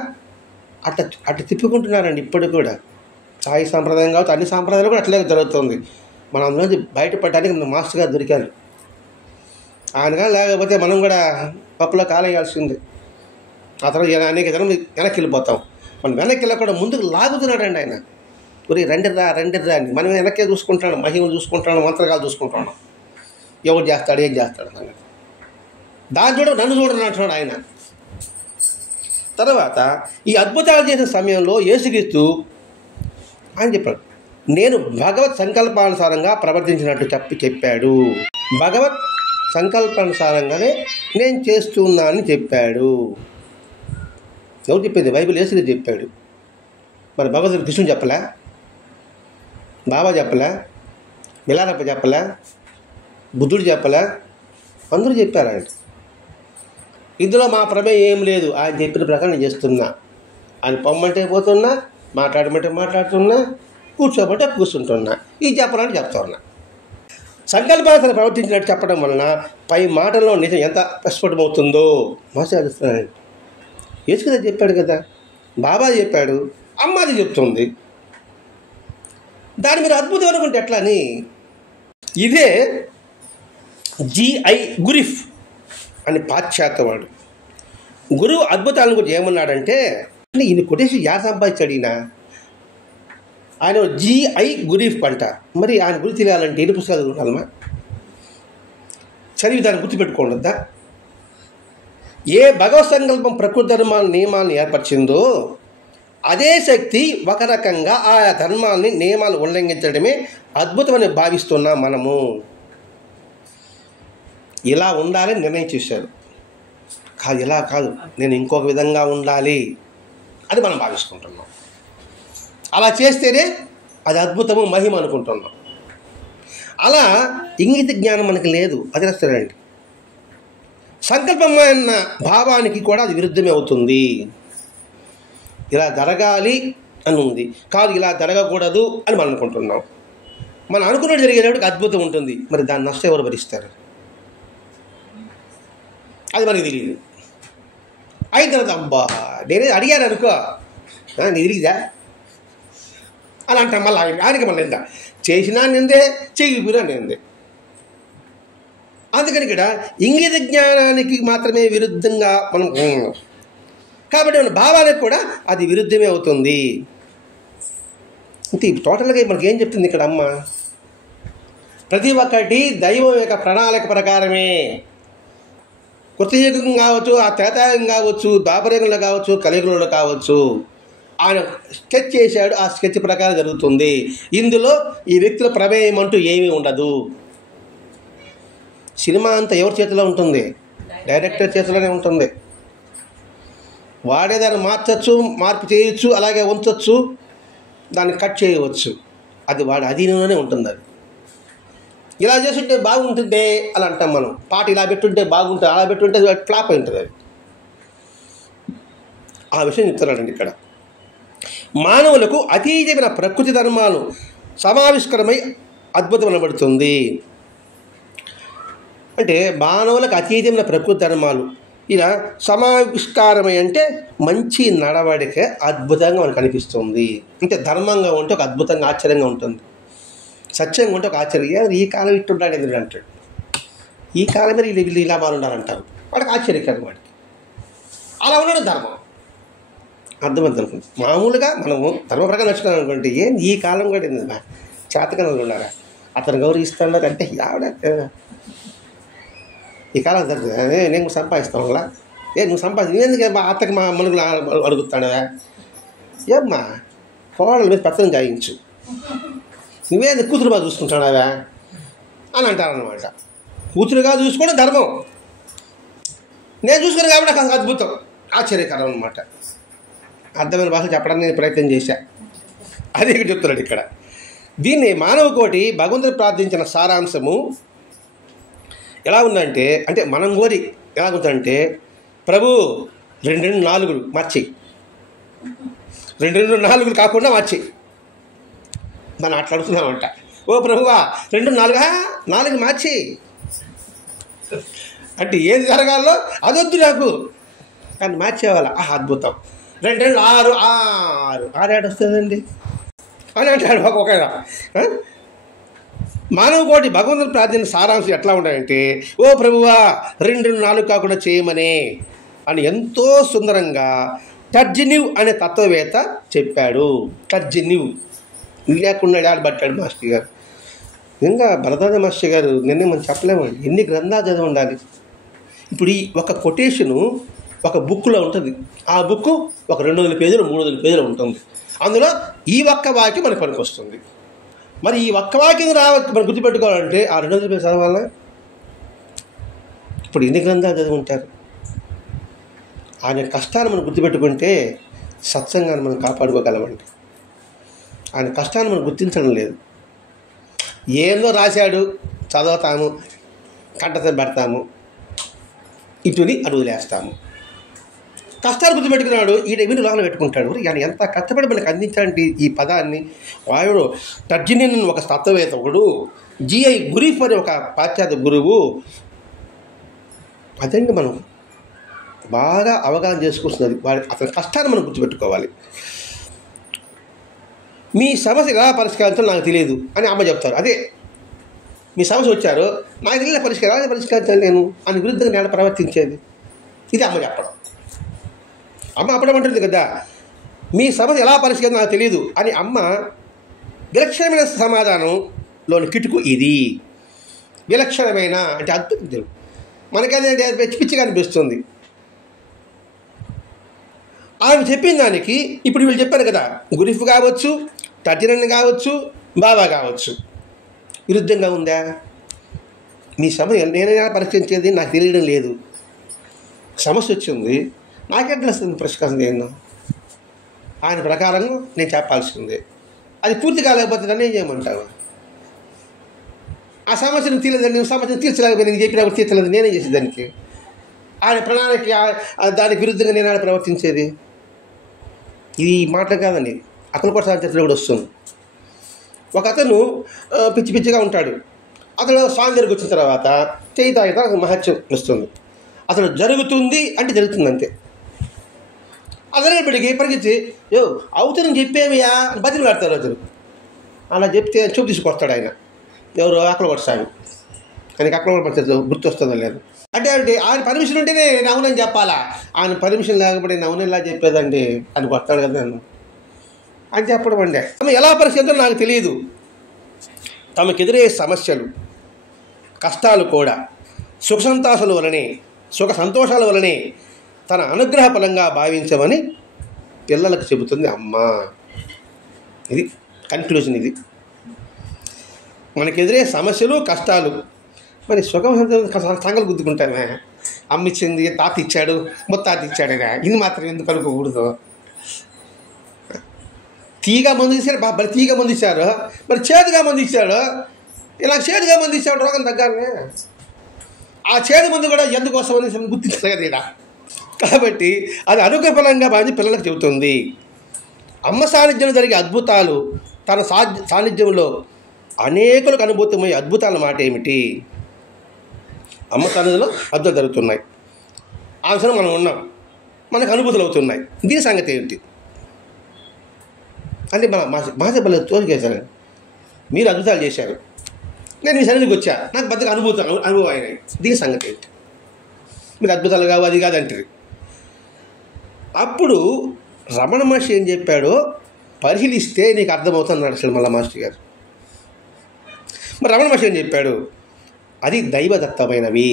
అట్లా తిప్పుకుంటున్నారండి ఇప్పటికి కూడా. సాయి సాంప్రదాయం కావచ్చు, అన్ని సాంప్రదాయాలు కూడా అట్లాగే జరుగుతుంది. మనం అందులోంచి బయటపడడానికి మన మాస్టర్ గారు దొరికారు. ఆయనగా లేకపోతే మనం కూడా పప్పులో కాలేయాల్సింది. ఆ తర్వాత అనేక జనం వెనక్కి వెళ్ళిపోతాం. మనం వెనక్కి వెళ్ళకుండా ముందుకు లాగుతున్నాడండి ఆయన. ఒరే రండిరా రండిరా అని. మనం వెనక్కే చూసుకుంటాను, మహిమలు చూసుకుంటాను, మంత్రగాలు చూసుకుంటాను. ఎవరు చేస్తాడు ఏం చేస్తాడు సంగతి. దాన్ని చూడ నన్ను చూడని అంటున్నాడు ఆయన. తర్వాత ఈ అద్భుతాలు చేసిన సమయంలో యేసుక్రీస్తు ఆయన చెప్పాడు, నేను భగవత్ సంకల్పానుసారంగా ప్రవర్తించినట్టు చెప్పాడు. భగవత్ సంకల్పానుసారంగానే నేను చేస్తున్నానని చెప్పాడు. ఎవరు చెప్పింది? బైబిల్ యేసుక్రీస్తు చెప్పాడు. మరి భగవద్గీత కృష్ణుడు చెప్పలే, బాబా చెప్పలే, మిలారప్ప చెప్పలే, బుద్ధుడు చెప్పలే, అందరూ చెప్పారంట. ఇందులో మా ప్రమేయం ఏం లేదు, ఆయన చెప్పిన ప్రకారం నేను చేస్తున్నా. ఆయన పొమ్మంటే పోతున్నా, మాట్లాడమంటే మాట్లాడుతున్నా, కూర్చోమంటే కూర్చుంటున్నా, ఇది చెప్పాలంటే చెప్తా ఉన్నా. సంకల్పాన్ని ప్రవర్తించినట్టు చెప్పడం వలన పై మాటల్లో నిజం ఎంత ప్రస్ఫుటమవుతుందో మోసాడుస్తున్నానండి. యేసుక్రీస్తు చెప్పాడు కదా, బాబా చెప్పాడు, అమ్మాది చెప్తుంది. దాని మీరు అద్భుతం అనుకుంటే ఎట్లా అని. ఇదే జిఐ గురిఫ్ అని పాశ్చాత్యవాడు గురువు అద్భుతాలను గురించి ఏమన్నాడంటే, ఈయన కొట్టేసి సంపాదించాడు ఈయన. ఆయన జిఐ గురిఫ్ అంట. మరి ఆయన గురించి తెలియాలంటే ఎన్ని పుస్తకాలు చదువుతామా? చదివి దాన్ని గుర్తుపెట్టుకోండిద్దా? ఏ భగవత్ సంకల్పం ప్రకృతి ధర్మాల నియమాలను ఏర్పరిచిందో అదే శక్తి ఒక రకంగా ఆయా ధర్మాలని నియమాలు ఉల్లంఘించడమే అద్భుతమని భావిస్తున్నాం మనము. ఇలా ఉండాలని నిర్ణయం చేశారు. కాదు ఇలా కాదు, నేను ఇంకొక విధంగా ఉండాలి అది మనం భావిస్తుంటున్నాం. అలా చేస్తేనే అది అద్భుతము మహిమ అనుకుంటున్నాం. అలా ఇంగిత జ్ఞానం మనకి లేదు. అది రాస్తాడండి. సంకల్పమైన భావానికి కూడా అది విరుద్ధమే అవుతుంది. ఇలా జరగాలి అని ఉంది, కాదు ఇలా జరగకూడదు అని మనం అనుకుంటున్నాం. మనం అనుకున్నట్టు జరిగేటప్పటికి అద్భుతం ఉంటుంది. మరి దాని నష్టం ఎవరు భరిస్తారు? అది మనకి తెలియదు. అయిన తర్వాత అబ్బా నేనే అడిగాను అనుకో, నీ తిరిగిదా అలా అంటాం. మళ్ళీ ఆయనకి మళ్ళీ నిందా, చేసినా నిందే, చేయకపోయినా నిందే. అందుకని ఇక్కడ ఇంగిత జ్ఞానానికి మాత్రమే విరుద్ధంగా మనం కాబట్టి మన భావానికి కూడా అది విరుద్ధమే అవుతుంది. అంటే టోటల్గా మనకి ఏం చెప్తుంది ఇక్కడ అమ్మ? ప్రతి ఒక్కటి దైవం యొక్క ప్రణాళిక ప్రకారమే. కృతయుగం కావచ్చు, ఆ త్రేతాయుగం కావచ్చు, ద్వాపరయుగంలో కావచ్చు, కలియుగంలో కావచ్చు, ఆయన స్కెచ్ చేశాడు. ఆ స్కెచ్ ప్రకారం జరుగుతుంది. ఇందులో ఈ వ్యక్తుల ప్రమేయం అంటూ ఏమీ ఉండదు. సినిమా అంతా ఎవరి చేతిలో ఉంటుంది? డైరెక్టర్ చేతిలోనే ఉంటుంది. వాడే దాన్ని మార్చచ్చు, మార్పు చేయొచ్చు, అలాగే ఉంచవచ్చు, దాన్ని కట్ చేయవచ్చు. అది వాడి అధీనంలోనే ఉంటుంది. అది ఇలా చేస్తుంటే బాగుంటుందే అని అంటాం మనం. పాట ఇలా పెట్టుంటే బాగుంటుంది, అలా పెట్టుంటే అది ఫ్లాప్ అయి ఉంటుంది. అది ఆ విషయం చెప్తున్నాడండి ఇక్కడ. మానవులకు అతీతమైన ప్రకృతి ధర్మాలు సమావిష్కరమై అద్భుతం అనబడుతుంది. అంటే మానవులకు అతీతమైన ప్రకృతి ధర్మాలు ఇలా సమావిష్కారమై అంటే మంచి నడవడిక అద్భుతంగా మనకు అనిపిస్తుంది. అంటే ధర్మంగా ఉంటే ఒక అద్భుతంగా ఆశ్చర్యంగా ఉంటుంది, సత్యంగా ఉంటే ఒక ఆశ్చర్యం. ఈ కాలం ఇట్టుంటాడు ఎందుకు అంటాడు, ఈ కాలం మీద వీళ్ళు ఇలా బాగుండాలంటారు, వాడికి ఆశ్చర్యకరం. వాడికి అలా ఉండడం ధర్మం. అర్థమవుతుంది అనుకుంది. మామూలుగా మనము ధర్మ ప్రకారం నచ్చుకున్నాం అనుకుంటే ఏం ఈ కాలం కూడా ఏంటన్నా చేతకనలు ఉన్నారా, అతను గౌరవిస్తాడు అంటే ఆవిడ ఈ కాలం జరుగుతుంది. నేను సంపాదిస్తాను అలా నువ్వు నువ్వెందుకు మా అత్తకి మా మనుగులు అడుగుతాడవా, ఏమ్మా కోడల మీద పెత్తనం జాయించు, నువ్వేందుకు కూతురు బాగా చూసుకుంటాడావా అని అంటారనమాట. కూతురుగా చూసుకోవడం ధర్మం. నేను చూసుకున్నాను కాబట్టి నాకు అద్భుతం, ఆశ్చర్యకరం అనమాట. అర్థమైన భాష చెప్పడానికి నేను ప్రయత్నం చేశా. అదే ఇక్కడ చెప్తున్నాడు ఇక్కడ. దీన్ని మానవ కోటి భగవంతుని ప్రార్థించిన సారాంశము ఎలా ఉందంటే, అంటే మనం కోరి ఎలా ఉందంటే, ప్రభు 2-4 మార్చి, 2-4 కాకుండా మార్చి మనం అట్లా అడుగుతున్నామంట. ఓ ప్రభువా 2-4 మార్చి అంటే ఏది జరగాలో అదొద్దు నాకు, కానీ మార్చేవాళ్ళ అద్భుతం. 2-6 6 వస్తుందండి అని అంటాడు ఒక. మానవ కోటి భగవంతుని ప్రార్థన సారాంశం ఎట్లా ఉంటాయంటే, ఓ ప్రభువా 2-4 కాకుండా చేయమనే అని ఎంతో సుందరంగా టర్జినివ్ అనే తత్వవేత్త చెప్పాడు. టర్జినివ్ లేకుండా ఆడబట్టాడు మాస్టర్ గారు. ఇంకా భరద్వాజ మాస్టర్ గారు నిన్నే మనం చెప్పలేమండి, ఎన్ని గ్రంథాలు చదివి ఉండాలి. ఇప్పుడు ఈ ఒక కొటేషను ఒక బుక్లో ఉంటుంది. ఆ బుక్ ఒక 200 పేజీలు 300 పేజీలు ఉంటుంది. అందులో ఈ ఒక్క వాక్యం మనకు పనికి వస్తుంది. మరి ఈ ఒక్క వాక్యం మనం గుర్తుపెట్టుకోవాలంటే ఆ 200 పేజీలు చదవాలా? ఇప్పుడు ఎన్ని గ్రంథాలు చదివి ఉంటారు? ఆయన కష్టాన్ని మనం గుర్తుపెట్టుకుంటే సత్సంగాన్ని మనం కాపాడుకోగలమండి. ఆయన కష్టాన్ని మనం గుర్తించడం లేదు. ఏందో రాశాడు, చదువుతాము, కంటతం పెడతాము, ఇటుని అడుగులేస్తాము. కష్టాలు గుర్తుపెట్టుకున్నాడు, ఈయన లోపల పెట్టుకుంటాడు. ఆయన ఎంత కష్టపడి మనకు అందించాలంటే ఈ పదాన్ని. వాయుడు టర్జినిన్ ఒక తత్వవేత్త, ఒకడు జిఐ గురీఫ్ అనే ఒక పాశ్చాత్య గురువు. అదండి మనం బాగా అవగాహన చేసుకుంటున్నది. అతని కష్టాన్ని మనం గుర్తుపెట్టుకోవాలి. మీ సమస్య ఎలా పరిష్కరించాలో నాకు తెలియదు అని అమ్మ చెప్తారు. అదే మీ సమస్య వచ్చారు, నాకు తెలియదు పరిష్కరించాలి నేను అని విరుద్ధంగా నేను ప్రవర్తించేది. ఇది అమ్మ చెప్పడం. అమ్మ అప్పుడేమంటుంది కదా, మీ సమస్య ఎలా పరిష్కరించాలో నాకు తెలియదు అని అమ్మ విలక్షణమైన సమాధానంలోని కిటుకు ఇది. విలక్షణమైన అంటే అద్భుతం. మనకైతే పిచ్చిగా అనిపిస్తుంది. ఆమె చెప్పిన దానికి ఇప్పుడు వీళ్ళు చెప్పారు కదా, గురిఫ్ కావచ్చు, టర్జినన్ కావచ్చు, బాబా కావచ్చు, విరుద్ధంగా ఉందా? మీ సమస్య నేనైనా పరిష్కరించేది నాకు తెలియడం లేదు. సమస్య వచ్చింది, నాకెట్లా వస్తుంది పరిష్కారం ఏందో ఆయన ప్రకారం నేను చెప్పాల్సిందే. అది పూర్తి కాలేకపోతే నన్ను ఏం చేయమంటావు? ఆ సమస్యను తీరలేదు, నువ్వు సమస్యను తీర్చలేకపోతే నేను చెప్పినా కూడా తీర్చలేదు, నేనేం చేసేది దానికి? ఆయన ప్రణాళిక దానికి విరుద్ధంగా నేను ఆయన ప్రవర్తించేది? ఇది మాట కాదండి, అతను కూడా సాంకేతికలో కూడా వస్తుంది. ఒక అతను పిచ్చి పిచ్చిగా ఉంటాడు. అతను స్వామి దగ్గరికి వచ్చిన తర్వాత చేయి తాగితే అతను మహత్యం వస్తుంది. అతను జరుగుతుంది అంటే జరుగుతుంది అంతే. అదనేప్పటికీ పరిగెత్తి అవుతుందని చెప్పేమియా అని బతిమలాడతారు అతను. అలా చెప్తే చూపు తీసుకొస్తాడు ఆయన. ఎవరు? అక్కలకొట్ట స్వామి. ఆయనకి అక్కలకొట్ట పడుతుంది, గుర్తు వస్తుందో లేదు. అంటే ఆయన పర్మిషన్ ఉంటేనే నేను అవునని చెప్పాలా, ఆయన పర్మిషన్ లేకపోతే నేను అవునలా చెప్పేదండి అని కొడతాడు కదా నన్ను అని చెప్పడం అండి. ఎలా పరిస్థితుందో నాకు తెలియదు. తమకు ఎదురయ్యే సమస్యలు, కష్టాలు కూడా సుఖ సంతోషాల వలనే తన అనుగ్రహ ఫలంగా భావించమని పిల్లలకు చెబుతుంది అమ్మ. ఇది కన్క్లూజన్. ఇది మనకు ఎదురే సమస్యలు, కష్టాలు, మరి సుఖం సంగలు గుద్దుకుంటామే. అమ్మ ఇచ్చింది, తాత ఇచ్చాడు, ముత్తాత ఇచ్చాడనే ఇది మాత్రం ఎందుకు అనుకోకూడదు? తీగా మందు ఇచ్చాడు, మరి తీగా మందు ఇచ్చారు, మరి చేదుగా మందు ఇచ్చాడు. ఇలా చేదుగా మందు ఇచ్చాడు రోగం తగ్గానే. ఆ చేదు మందు కూడా ఎందుకోసమని గుర్తించదు కదా ఇలా. కాబట్టి అది అనుగ్రహఫలంగా భావించి పిల్లలకు చెబుతుంది. అమ్మ సాన్నిధ్యంలో జరిగే అద్భుతాలు, తన సాన్నిధ్యంలో అనేకులకు అనుభూతమయ్యే అద్భుతాల మాట ఏమిటి? అమ్మ సాన్నిధ్యంలో అద్భుతాలు జరుగుతున్నాయి, ఆ అవసరం మనం ఉన్నాం, మనకు అనుభూతులు అవుతున్నాయి. దీని సంగతి ఏమిటి అంటే మా బల్ల తోలికేశాను. మీరు అద్భుతాలు చేశారు, నేను మీ సన్నిధికి వచ్చా, నాకు బద్దగా అనుభవం అయినాయి. దీని సంగతి ఏంటి? మీరు అద్భుతాలు కావు అది కాదంటారు. అప్పుడు రమణ మహర్షి ఏం చెప్పాడో పరిశీలిస్తే నీకు అర్థమవుతుంది అసలు మళ్ళా మాస్టర్ గారు. మరి రమణ మహర్షి ఏం చెప్పాడు? అది దైవదత్తమైనవి.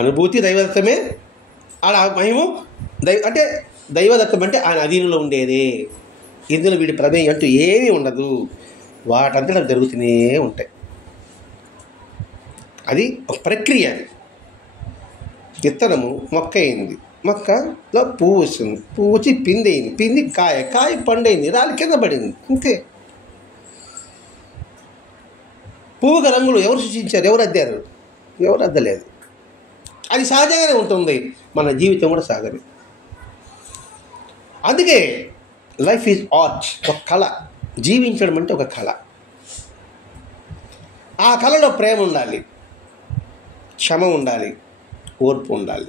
అనుభూతి దైవదత్తమే, ఆడ మహిమ అంటే దైవదత్తం అంటే ఆయన అధీనంలో ఉండేదే. ఇందులో వీడి ప్రమేయం అంటూ ఏమీ ఉండదు, వాటంతా జరుగుతూనే ఉంటాయి. అది ఒక ప్రక్రియ. అది విత్తనము మొక్క అయింది, మొక్కలో పువ్వు వస్తుంది, పువ్వు వచ్చి పిండి అయింది, పిండి కాయ పండైంది, రాలి కింద పడింది, అంతే. పువ్వుగా రంగులు ఎవరు సృష్టించారు? ఎవరు అద్దారు? ఎవరు అద్దలేదు. అది సహజంగానే ఉంటుంది. మన జీవితం కూడా సహజమే. అందుకే లైఫ్ ఈజ్ ఆర్ట్, ఒక కళ. జీవించడం అంటే ఒక కళ. ఆ కళలో ప్రేమ ఉండాలి, క్షమ ఉండాలి, ఓర్పు ఉండాలి.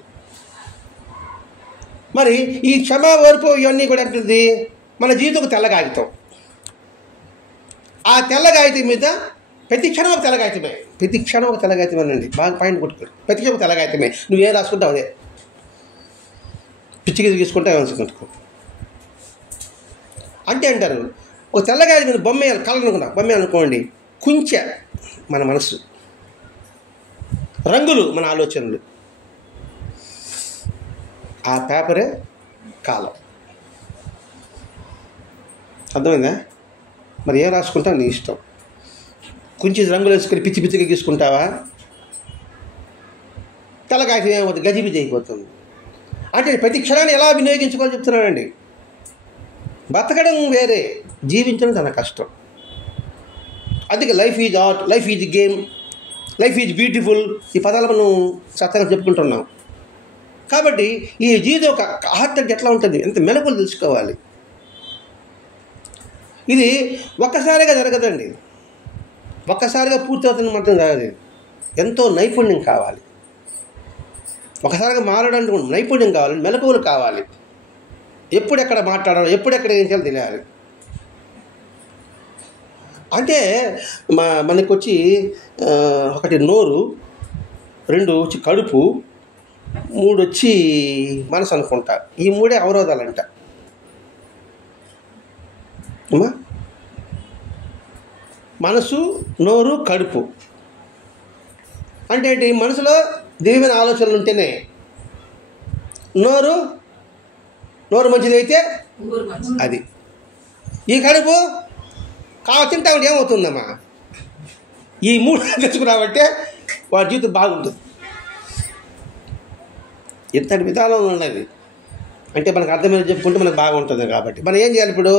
మరి ఈ క్షమ, ఓర్పు ఇవన్నీ కూడా ఏంటిది? మన జీవితం ఒక తెల్ల కాగితం. ఆ తెల్ల కాగితం మీద ప్రతి క్షణం ఒక తెల్ల కాగితమే. ప్రతి క్షణం ఒక తెల్ల కాగితమేనండి. బాగా పాయింట్ కొట్టుకోరు. ప్రతి క్షణం తెల్ల కాగితమే. నువ్వేం రాసుకుంటావు అదే. పిచ్చికి తీసుకుంటే రాసుకుంటుకో అంటే అంటారు. ఒక తెల్ల కాగితం మీద బొమ్మ వేయాలి, కలర్ అనుకున్నా బొమ్మ అనుకోండి. కుంచె మన మనసు, రంగులు మన ఆలోచనలు, ఆ పేపరే కాలం. అర్థమైందా? మరి ఏం రాసుకుంటావు నీ ఇష్టం. కొంచెం రంగులు వేసుకొని పిచ్చి పిచ్చిగా గీసుకుంటావా? తెల్లకాయతం ఏమవుతుంది? గజిబిజి అయిపోతుంది. అంటే ప్రతి క్షణాన్ని ఎలా వినియోగించుకోవాలో చెప్తున్నానండి. బతకడం వేరే, జీవించడం చాలా కష్టం. అందుకే life is art, life is game, life is beautiful, ఈ పదాలు మనం సత్తగా చెప్పుకుంటున్నాం. కాబట్టి ఈ జీవితం ఒక ఆర్ట్ అంటే ఎట్లా ఉంటుంది, ఎంత మెలకువలు తెలుసుకోవాలి. ఇది ఒక్కసారిగా జరగదండి, ఒక్కసారిగా పూర్తి అవుతుంది మాత్రం జరగదు. ఎంతో నైపుణ్యం కావాలి. ఒకసారిగా మారడానికి నైపుణ్యం కావాలి, మెలకువలు కావాలి. ఎప్పుడెక్కడ మాట్లాడాలి, ఎప్పుడెక్కడ ఏం చేయాలో తెలియాలి. అంటే మనకు వచ్చి ఒకటి నోరు, 2 వచ్చి కడుపు, 3 వచ్చి మనసు అనుకుంటా. ఈ 3 అవరోధాలంట. అమ్మా, మనసు, నోరు, కడుపు అంటే ఏంటి? మనసులో దివ్యమైన ఆలోచనలు ఉంటేనే నోరు మంచిదైతే అది. ఈ కడుపు తింటా ఉంటే ఏమవుతుందమ్మా? ఈ 3 తెచ్చుకున్నామంటే వాడి జీవితం బాగుంటుంది. ఇంతటి విధానం ఉన్నది అంటే మనకు అర్థమైన చెప్పుకుంటే మనకు బాగుంటుంది. కాబట్టి మనం ఏం చేయాలి? ఇప్పుడు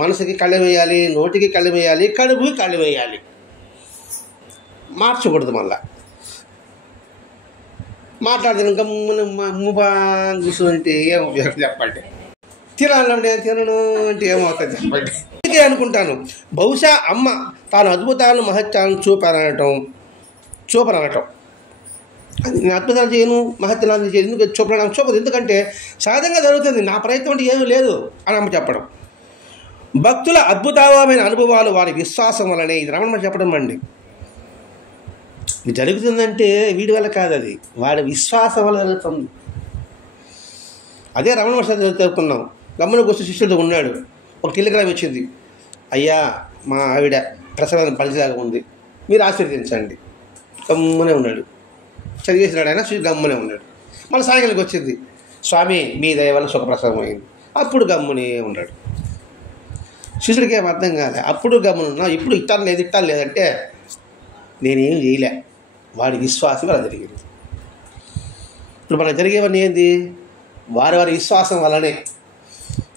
మనసుకి కళ్ళెం వేయాలి, నోటికి కళ్ళెం వేయాలి, కడుపుకి కళ్ళెం వేయాలి. మార్చకూడదు. మళ్ళా మాట్లాడితే గమ్మున ముబా కూర్చుంటే ఏం ఉపయోగం చెప్పండి, తినాలంటే తినను అంటే ఏమవుతుంది చెప్పండి. అందుకే అనుకుంటాను బహుశా అమ్మ తాను అద్భుతాలను మహత్యాలను చూపనటం నేను అద్భుతాలు చేయను మహత్యాలను చేయను ఎందుకు చూపదు, ఎందుకంటే సహజంగా జరుగుతుంది, నా ప్రయత్నం అంటే ఏమీ లేదు అని అమ్మ చెప్పడం. భక్తుల అద్భుతమైన అనుభవాలు వారి విశ్వాసం వల్లనే, ఇది రమణ మహర్షి చెప్పడం అండి. ఇది జరుగుతుందంటే వీడి వల్ల కాదు, అది వాడి విశ్వాసం వల్ల జరుగుతుంది. అదే రమణ మహర్షి తెలుపుకున్నాం. గమ్మున కూర్చొని శిష్యుడితో ఉన్నాడు, ఒక టెలిగ్రామ్ వచ్చింది, అయ్యా మా ఆవిడ ప్రసవం పనిచేలాగా ఉంది, మీరు ఆశీర్వదించండి. గమ్మునే ఉన్నాడు, చదివేసినాడు ఆయన, గమ్మునే ఉన్నాడు. మళ్ళీ సాయంకాలికి వచ్చింది, స్వామి మీ దయ వల్ల సుఖప్రసవం అయింది. అప్పుడు గమ్మునే ఉన్నాడు. శిష్యుడికి ఏం అర్థం కాలే, అప్పుడు గమ్మునున్నా, ఇప్పుడు ఇట్టాలు లేదంటే నేనేం చేయలే, వాడి విశ్వాసం వల్ల జరిగింది. ఇప్పుడు మనకు జరిగేవన్నీ ఏంది, వారి విశ్వాసం వల్లనే,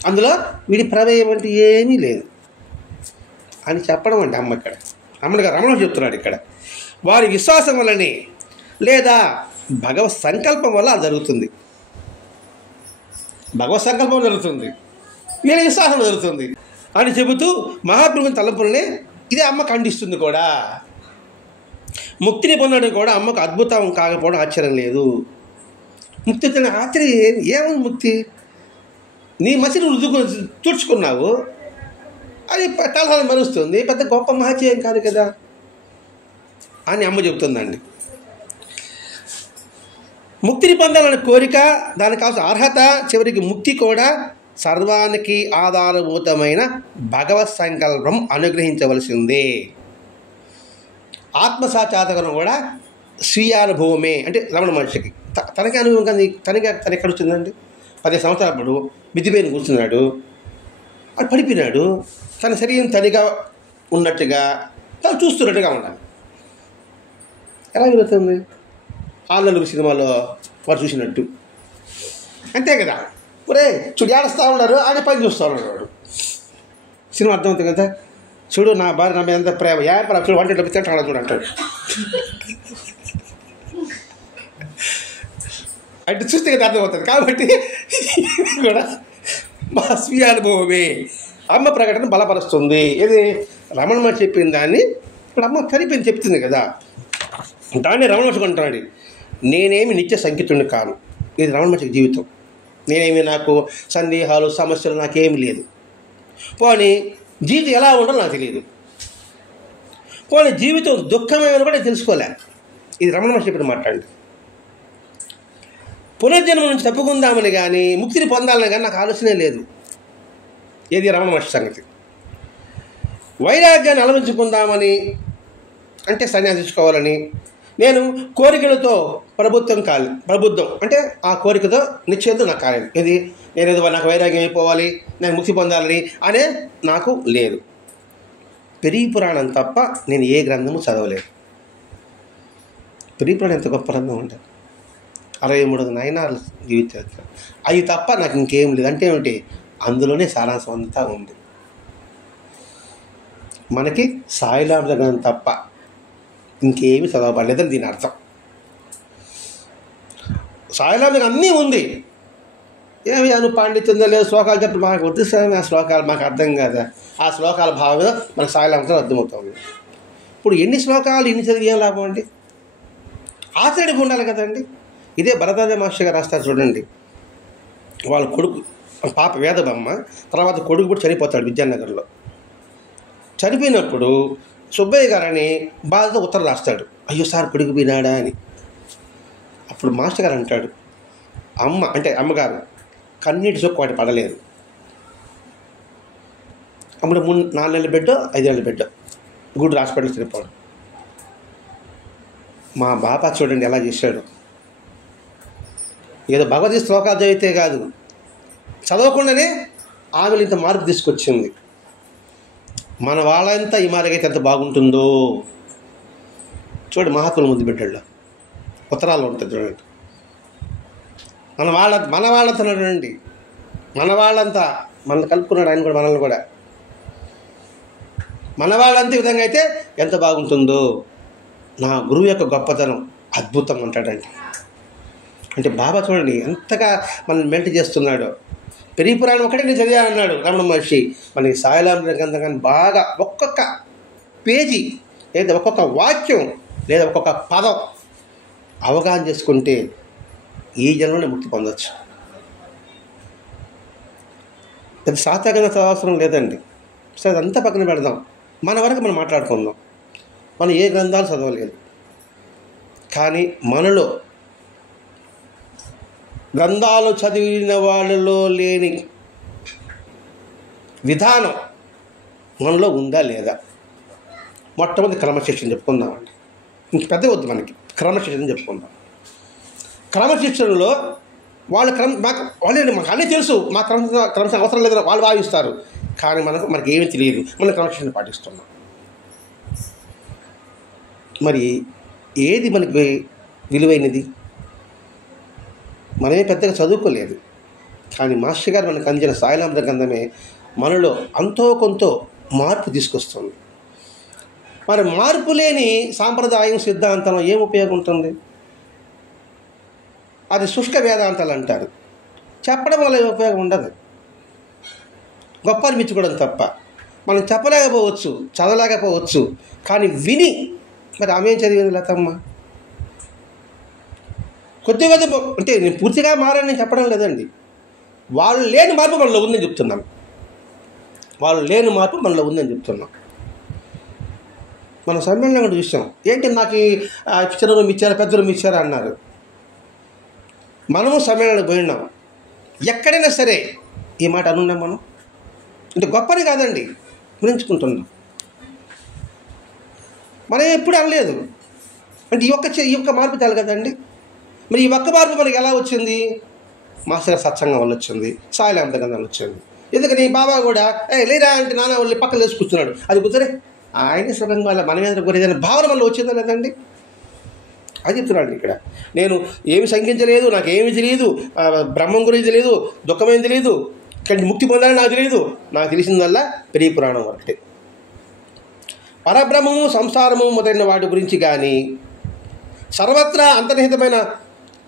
అందులో వీడి ప్రమేయం అంటే ఏమీ లేదు అని చెప్పడం అండి అమ్మ. ఇక్కడ రమణ చెప్తున్నాడు ఇక్కడ, వారి విశ్వాసం వల్లనే లేదా భగవత్ సంకల్పం వల్ల అది జరుగుతుంది. భగవత్ సంకల్పం జరుగుతుంది, వీళ్ళ విశ్వాసం జరుగుతుంది అని చెబుతూ మహాప్రభుని తలంపులనే ఇదే అమ్మ ఖండిస్తుంది కూడా. ముక్తిని పొందడం కూడా అమ్మకు అద్భుతం కాకపోవడం ఆశ్చర్యం లేదు. ముక్తి ఆశ్చర్యం ఏముంది, ముక్తి నీ మసిని తుడుచుకున్నావు, అది తలహాలు మరుస్తుంది, పెద్ద గొప్ప మహత్యం కాదు కదా అని అమ్మ చెబుతుందండి. ముక్తిని పొందాలనే కోరిక, దానికి కావాల్సిన అర్హత, చివరికి ముక్తి కూడా సర్వానికి ఆధారభూతమైన భగవత్ సంకల్పం అనుగ్రహించవలసిందే. ఆత్మసాక్షాత్కారం కూడా స్వీయానుభవమే. అంటే రమణ మహర్షికి తనకి అనుభవం కానీ తన ఎక్కడ వచ్చిందండి? 10 సంవత్సరాలప్పుడు మిద్దిపైన కూర్చున్నాడు, అది పడిపోయినాడు, తన శరీరం తనిగా ఉన్నట్టుగా తను చూస్తున్నట్టుగా ఉండాలి. ఎలా జరుగుతుంది? ఆళ్ళలుగు సినిమాలో వారు చూసినట్టు అంతే కదా. ఒరే చూడు ఏడుస్తూ ఉన్నారు, ఆయన పని చూస్తూ ఉన్నాడు. సినిమా అర్థమవుతుంది కదా. చూడు నా భార్య నా మీద ఎంత ప్రేమ, చూడు 100 డబ్బు తింటాడు చూడు అంటాడు. అంటే చూస్తే కదా అర్థమవుతుంది. కాబట్టి కూడా మా స్వీయ అనుభవమే అమ్మ ప్రకటన బలపరుస్తుంది. ఇది రమణ మహర్షి చెప్పిన దాన్ని ఇప్పుడు అమ్మ కరిపోయింది చెప్తుంది కదా, దాన్ని రమణ మహర్షి అంటున్నాడు, నేనేమి నిత్య సంకితుడిని కాను. ఇది రమణ మహర్షి జీవితం. నేనేమి నాకు సందేహాలు సమస్యలు నాకేమి లేదు. పోనీ జీవితం ఎలా ఉండాలో నాకు తెలియదు. పోనీ జీవితం దుఃఖమేమని కూడా తెలుసుకోలే. ఇది రమణ మహర్షి చెప్పిన మాట్లాడి. పునర్జన్మ నుంచి తప్పుకుందామని కానీ ముక్తిని పొందాలని కానీ నాకు ఆలోచనే లేదు. ఏది రమణ మహర్షి సంగతి. వైరాగ్యాన్ని అలవించుకుందామని అంటే సన్యాసించుకోవాలని నేను కోరికలతో ప్రబుద్ధం అంటే ఆ కోరికతో నిశ్చయంతో నాకు కాలేదు. ఇది నేనేదో నాకు వైరాగ్యం అయిపోవాలి, నేను ముక్తి పొందాలని అనే నాకు లేదు. పెరిగి పురాణం తప్ప నేను ఏ గ్రంథము చదవలేదు. పెరిగి పురాణం ఎంత గొప్ప గ్రంథం ఉంటుంది, 63 నయనాలు జీవితాలు, అవి తప్ప నాకు ఇంకేం లేదు. అంటే ఏమిటి, అందులోనే సారాంశం అంతా ఉంది. మనకి సాయిలాంబ గ్రంథం తప్ప ఇంకేమి చదవబడలేదని దీని అర్థం. సాయిలాంబ అన్నీ ఉంది. ఏమి నువ్వు పాండిత్యంలో లేదు, శ్లోకాలు చెప్పి మాకు వద్దు సార్, ఆ శ్లోకాలు మాకు అర్థం కాదా, ఆ శ్లోకాల భావం మనకు సాయిలాంబతో అర్థమవుతుంది. ఇప్పుడు ఎన్ని శ్లోకాలు ఇన్ని చదివి ఏం లాభం అండి? ఆచరణకు ఉండాలి కదండి. ఇదే భరద్వాజ మాస్టర్ గారు రాస్తారు చూడండి. వాళ్ళ కొడుకు పాప వేదబమ్మ, తర్వాత కొడుకు కూడా చనిపోతాడు విద్యానగర్లో. చనిపోయినప్పుడు సుబ్బయ్య గారని బాధతో ఉత్తరం రాస్తాడు, అయ్యో సార్ కొడుకు పోయినాడా అని. అప్పుడు మాస్టర్ గారు అంటాడు, అమ్మ అంటే అమ్మగారు కన్నీటి చొక్కు వాటి పడలేదు. అప్పుడు 4 నెలల బిడ్డ 5 నెలల బిడ్డ గుడి హాస్పిటల్ చనిపోవడం. మా బాబా చూడండి ఎలా చేశాడు. ఏదో భగవద్గీత శ్లోకాలు చదివితే కాదు, చదవకుండానే ఆమెలు ఇంత మార్పు తీసుకొచ్చింది. మన వాళ్ళంతా ఈ మార్గైతే ఎంత బాగుంటుందో చూడండి. మహాత్ముల ముందు బిడ్డల్లో ఉత్తరాల్లో ఉంటుంది చూడండి. మన వాళ్ళంతా చూడండి, మన వాళ్ళంతా మనల్ని కలుపుకున్నాడు ఆయన కూడా, మనల్ని కూడా మన వాళ్ళంతా ఈ విధంగా అయితే ఎంత బాగుంటుందో. నా గురువు యొక్క గొప్పతనం అద్భుతం అంటాడండి. అంటే బాబా చూడండి ఎంతగా మనల్ని మెంట చేస్తున్నాడో. పెరిగి పురాణం ఒకటే నేను చదివానన్నాడు రమణ మహర్షి. మనకి సాయిలాంధ్ర గ్రంథం కానీ బాగా ఒక్కొక్క పేజీ లేదా ఒక్కొక్క వాక్యం లేదా ఒక్కొక్క పదం అవగాహన చేసుకుంటే ఈ జన్మలో ముక్తి పొందవచ్చు. పెద్ద శాస్త్రగ్రంథ అవసరం లేదండి. సరే అదంతా పక్కన పెడదాం, మన వరకు మనం మాట్లాడుకుందాం. మనం ఏ గ్రంథాలు చదవలేదు, కానీ మనలో గ్రంథాలు చదివిన వాళ్ళలో లేని విధానం మనలో ఉందా లేదా? మొట్టమొదటి క్రమశిక్షణ చెప్పుకుందామండి. ఇంక పెద్ద వద్దు మనకి, క్రమశిక్షణ చెప్పుకుందాం. క్రమశిక్షణలో వాళ్ళు మాకు అన్నీ తెలుసు, మా క్రమశిక్షణ అవసరం లేదని వాళ్ళు భావిస్తారు. కానీ మనకి ఏమీ తెలియదు, మనం క్రమశిక్షణ పాటిస్తున్నాం. మరి ఏది మనకి విలువైనది? మనమే పెద్దగా చదువుకోలేదు, కానీ మాస్టర్ గారు మనకు అందించిన సాయిలాంధ్ర గ్రంథమే మనలో అంతో కొంత మార్పు తీసుకొస్తుంది. మరి మార్పు లేని సాంప్రదాయం సిద్ధాంతం ఏం ఉపయోగం ఉంటుంది? అది శుష్క వేదాంతాలు అంటారు. చెప్పడం వల్ల ఉపయోగం ఉండదు, గొప్ప అనిపించుకోవడం తప్ప. మనం చెప్పలేకపోవచ్చు, చదవలేకపోవచ్చు, కానీ విని మరి ఆమె ఏం చదివింది లతమ్మ? కొద్దిగా అంటే నేను పూర్తిగా మారని చెప్పడం లేదండి. వాళ్ళు లేని మార్పు మనలో ఉందని చెప్తున్నాను. వాళ్ళు లేని మార్పు మనలో ఉందని చెప్తున్నాం. మనం సమ్మేళనం కూడా చూసాం. ఏంటి నాకు చిన్న రూమ్ ఇచ్చారా, పెద్ద రూమ్ ఇచ్చారా అన్నారు. మనము సమ్మేళనకు పోయినాం. ఎక్కడైనా సరే ఈ మాట అనున్నాం మనం. అంటే గొప్పని కాదండి, గురించుకుంటున్నాం. మనం ఎప్పుడు అనలేదు. అంటే ఈ ఒక్క మార్పు చాలు కదండి. మరి ఈ ఒక్క మార్పు మనకి ఎలా వచ్చింది? మాస్టర్ సత్సంగం వల్ల వచ్చింది, సాయిలాంధ్ర గ్రంథం వచ్చింది. ఎందుకని బాబా కూడా లేరా అంటే నాన్న వాళ్ళు పక్కన లేచి కూర్చున్నాడు. అది కుదరే ఆయన సుఖంగా వల్ల మనమేంద్ర గురేదని భావన వల్ల వచ్చిందా లేదండి? అది చెప్తున్నాడు ఇక్కడ. నేను ఏమి శంకించలేదు, నాకేమి తెలియదు, బ్రహ్మం గురించి తెలియదు, దుఃఖమేం తెలియదు, కానీ ముక్తి పొందాలని నాకు తెలియదు. నాకు తెలిసిందల్లా పెరిగి పురాణం ఒకటి. పరబ్రహ్మము, సంసారము మొదలైన వాటి గురించి కానీ, సర్వత్రా అంతర్నిహితమైన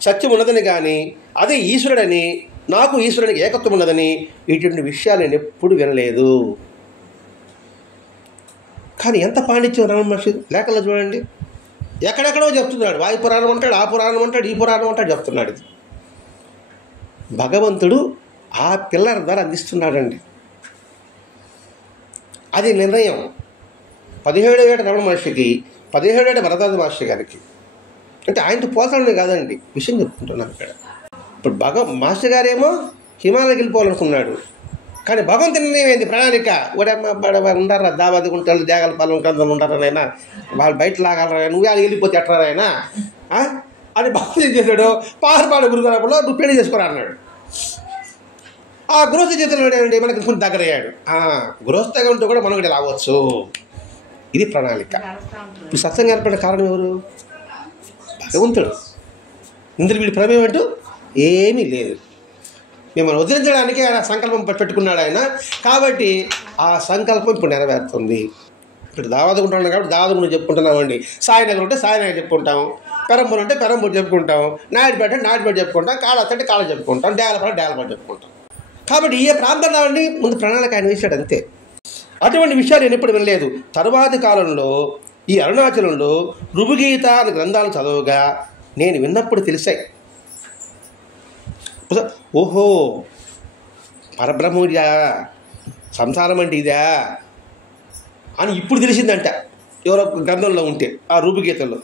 సత్యం ఉన్నదని కానీ, అదే ఈశ్వరుడని, నాకు ఈశ్వరునికి ఏకత్వం ఉన్నదని, ఇటువంటి విషయాలు నేను ఎప్పుడు వినలేదు. కానీ ఎంత పాండిత్యం రమణ మహర్షి లేఖల్లో చూడండి. ఎక్కడెక్కడో చెప్తున్నాడు. వాయు పురాణం అంటాడు, ఆ పురాణం అంటాడు, ఈ పురాణం అంటాడు, చెప్తున్నాడు. ఇది భగవంతుడు ఆ పిల్లల ద్వారా అందిస్తున్నాడండి. అది నిర్ణయం. 17వ ఏట రమణ మహర్షికి, 17వ ఏట భరద్వాజ మహర్షి గారికి. అంటే ఆయనతో పోల్చడమే కాదండి, విషయం చెప్పుకుంటున్నాను ఇక్కడ. ఇప్పుడు మాస్టర్ గారేమో హిమాలయకి వెళ్ళిపోవాలనుకున్నాడు, కానీ భగవంతుని నిర్ణయం ఏంది? ప్రణాళిక. ఉండారా దావాది గుంటలు, దేగల పాలన గ్రంథాలు ఉండారనైనా, వాళ్ళు బయట లాగాలరా, నువ్వే అది వెళ్ళిపోతే ఎట్రారైనా అని భగవంతుడు ఏం చేశాడు? పారపాడు గురుగారంలో నువ్వు పెళ్లి చేసుకోరా అన్నాడు. ఆ గృహస్థ చేతులు ఏంటి? మనకి కొంచెం దగ్గర అయ్యాడు. గృహస్థగా ఉంటూ కూడా మనం ఇక్కడ రావచ్చు. ఇది ప్రణాళిక. ఈ సత్సంగం ఏర్పడిన కారణం ఎవరు? భగవంతుడు. ఇందులో వీడి ప్రమేయం అంటూ ఏమీ లేదు. మిమ్మల్ని వదిలించడానికి ఆయన సంకల్పం పెట్టుకున్నాడు ఆయన. కాబట్టి ఆ సంకల్పం ఇప్పుడు నెరవేరుతుంది. ఇప్పుడు దావాదుకుంటున్నాం కాబట్టి దావాదుకుంటూ చెప్పుకుంటున్నామండి. సాయినగర్ ఉంటే సాయినగర్ చెప్పుకుంటాం, పెరంబూరు అంటే పెరంబూరు చెప్పుకుంటాం, నాయుడుపేట అంటే నాయుడుపేట చెప్పుకుంటాం, కాళహస్తి అంటే కాళ చెప్పుకుంటాం, డేగలపాట డేగలపాట చెప్పుకుంటాం. కాబట్టి ఏ ప్రాంతంలో అండి ముందు ప్రణాళిక ఆయన వేసాడు అంతే. అటువంటి విషయాలు నేను ఎప్పుడు వినలేదు. తరువాతి కాలంలో ఈ అరుణాచలంలో రుభుగీత అనే గ్రంథాలు చదవగా నేను విన్నప్పుడు తెలిసాయి. ఓహో, పరబ్రహ్మూర్యా, సంసారం అంటే ఇదా అని ఇప్పుడు తెలిసిందంట ఎవరో గ్రంథంలో ఉంటే. ఆ రూపగీతల్లో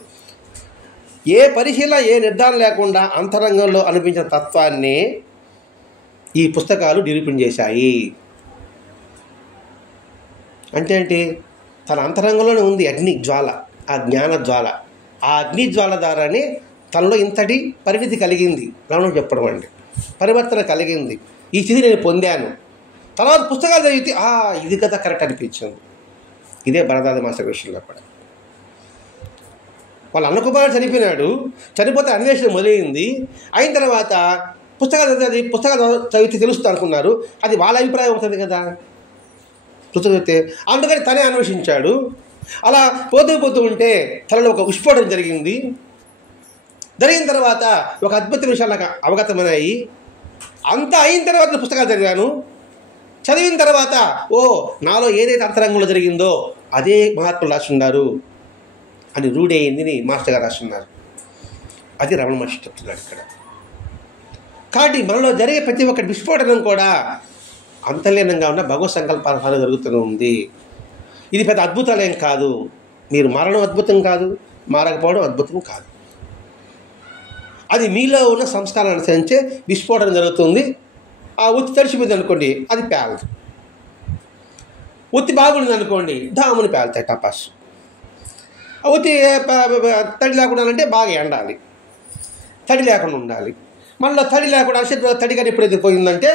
ఏ పరిశీలన, ఏ నిర్ధారణ లేకుండా అంతరంగంలో అనిపించిన తత్వాన్ని ఈ పుస్తకాలు నిరూపణ చేశాయి. అంటే ఏంటి? తన అంతరంగంలోనే ఉంది అగ్ని జ్వాల, ఆ జ్ఞాన జ్వాల. ఆ అగ్ని జ్వాల ద్వారానే తనలో ఇంతటి పరిణితి కలిగింది. రావణం చెప్పడం అండి, పరివర్తన కలిగింది. ఈ స్థితి నేను పొందాను. తర్వాత పుస్తకాలు చదివితే ఇది కదా కరెక్ట్ అనిపించింది. ఇదే భరద్వాజ మాస్టర్ విషయంలో కూడా. వాళ్ళ అన్నకుమారుడు చనిపోయినాడు, చనిపోతే అన్వేషణ మొదలైంది. అయిన తర్వాత పుస్తకాలు చదివితే తెలుస్తుంది అనుకున్నారు. అది వాళ్ళ అభిప్రాయం అవుతుంది కదా పుస్తకం చదివితే. అందుకని తనే అన్వేషించాడు. అలా పోతూ ఉంటే తనలో ఒక విస్ఫోటనం జరిగింది. జరిగిన తర్వాత ఒక అద్భుత విషయాలు నాకు అవగతమయ్యాయి. అంతా అయిన తర్వాత పుస్తకాలు చదివాను. చదివిన తర్వాత నాలో ఏదైతే అంతరంగంలో జరిగిందో అదే మహాత్ములు రాస్తున్నారు అని రూఢయింది మాస్టర్ గారు రాస్తున్నారు. అది రమణ మహర్షి చెప్తున్నాడు ఇక్కడ. కాబట్టి మనలో జరిగే ప్రతి ఒక్క విస్ఫోటనం కూడా అంతర్లీనంగా ఉన్న భగవత్ సంకల్పాల జరుగుతూ ఉంది. ఇది పెద్ద అద్భుతాలేం కాదు. మీరు మారడం అద్భుతం కాదు, మారకపోవడం అద్భుతం కాదు. అది మీలో ఉన్న సంస్కారాన్ని అనుసరించే విస్ఫోటనం జరుగుతుంది. ఆ ఒత్తి తడిచిపోయింది అనుకోండి, అది పేలదు. ఒత్తి బాగుంది అనుకోండి, ధాముని పేలుతాయి టపాస్. ఆ ఒత్తి తడి లేకుండా అంటే బాగా ఎండాలి, తడి లేకుండా ఉండాలి. మళ్ళీ తడి లేకుండా అరిసెట్టు తడిగా ఎప్పుడైతే పోయిందంటే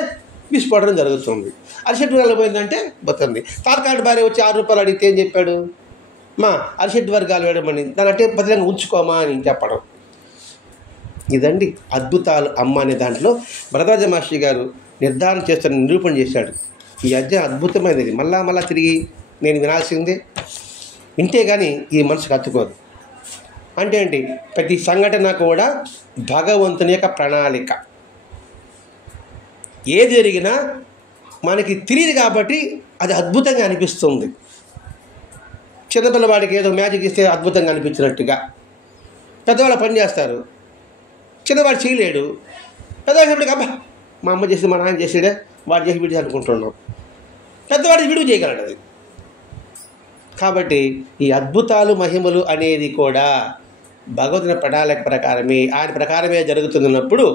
విస్ఫోటనం జరుగుతుంది. అరిసెట్టు వర్గాలు పోయిందంటే పోతుంది. తార్కాడు భార్య వచ్చి 6 రూపాయలు అడిగితే ఏం చెప్పాడు? అరిసెట్టు వర్గాలు వేయడమని, దాని అంటే భద్రంగా ఉంచుకోమా అని చెప్పడం. ఇదండి అద్భుతాలు అమ్మ అనే దాంట్లో భరద్వాజ మహర్షి గారు నిర్ధారణ చేస్తున్న నిరూపణ చేశాడు. ఈ అధ్యాయం అద్భుతమైనది. మళ్ళా తిరిగి నేను వినాల్సిందే. వింటే కానీ ఈ మనసుకు హత్తుకోదు. అంటే ఏంటి? ప్రతి సంఘటన కూడా భగవంతుని యొక్క ప్రణాళిక. ఏది జరిగినా మనకి తెలియదు కాబట్టి అది అద్భుతంగా అనిపిస్తుంది. చిన్నపిల్లవాడికి ఏదో మ్యాజిక్ ఇస్తే అద్భుతంగా అనిపించినట్టుగా పెద్దవాళ్ళు పని చేస్తారు. చిన్నవాడు చేయలేడు. పెద్దవాడికి అబ్బా మా అమ్మ చేసి మా నాన్న చేసాడే, వాడు చేసి వీడు అనుకుంటున్నాం. పెద్దవాడు వీడు చేయగలడు అది. కాబట్టి ఈ అద్భుతాలు మహిమలు అనేది కూడా భగవంతుని ప్రణాళిక ప్రకారమే, ఆయన ప్రకారమే జరుగుతున్నప్పుడు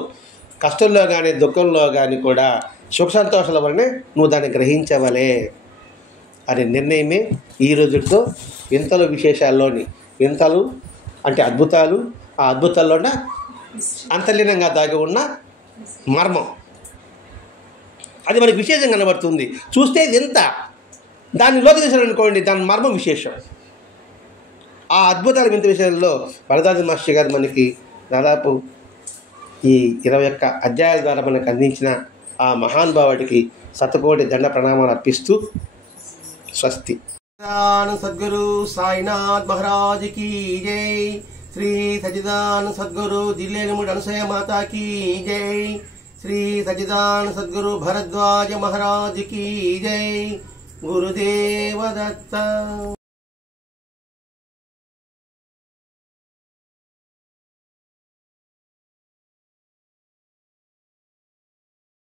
కష్టంలో కానీ దుఃఖంలో కానీ కూడా సుఖ సంతోషాల వల్లనే నువ్వు దాన్ని గ్రహించవలే అనే నిర్ణయమే ఈ రోజుతో ఇంతలో విశేషాల్లోని ఇంతలు అంటే అద్భుతాలు, ఆ అద్భుతాల్లోన అంతర్లీనంగా దాగి ఉన్న మర్మం. అది మనకి విశేషం కనబడుతుంది. చూస్తే ఎంత దాన్ని లోకి తీసారనుకోండి, దాని మర్మం విశేషం. ఆ అద్భుతాల వింత విషయంలో భరద్వాజ మహర్షి గారు మనకి దాదాపు ఈ 21 అధ్యాయాల ద్వారా మనకు అందించిన ఆ మహానుభావుడికి శతకోటి దండ ప్రణామాలు అర్పిస్తూ స్వస్తి. సద్గురు సాయినాథ్ మహారాజ్ की जय. श्री सच्चिदानंद सद्गुरु दिल्लेमुड अनुसया माता की जय. श्री सच्चिदानंद सद्गुरु भरद्वाज महाराज की जय. गुरुदेव दत्त.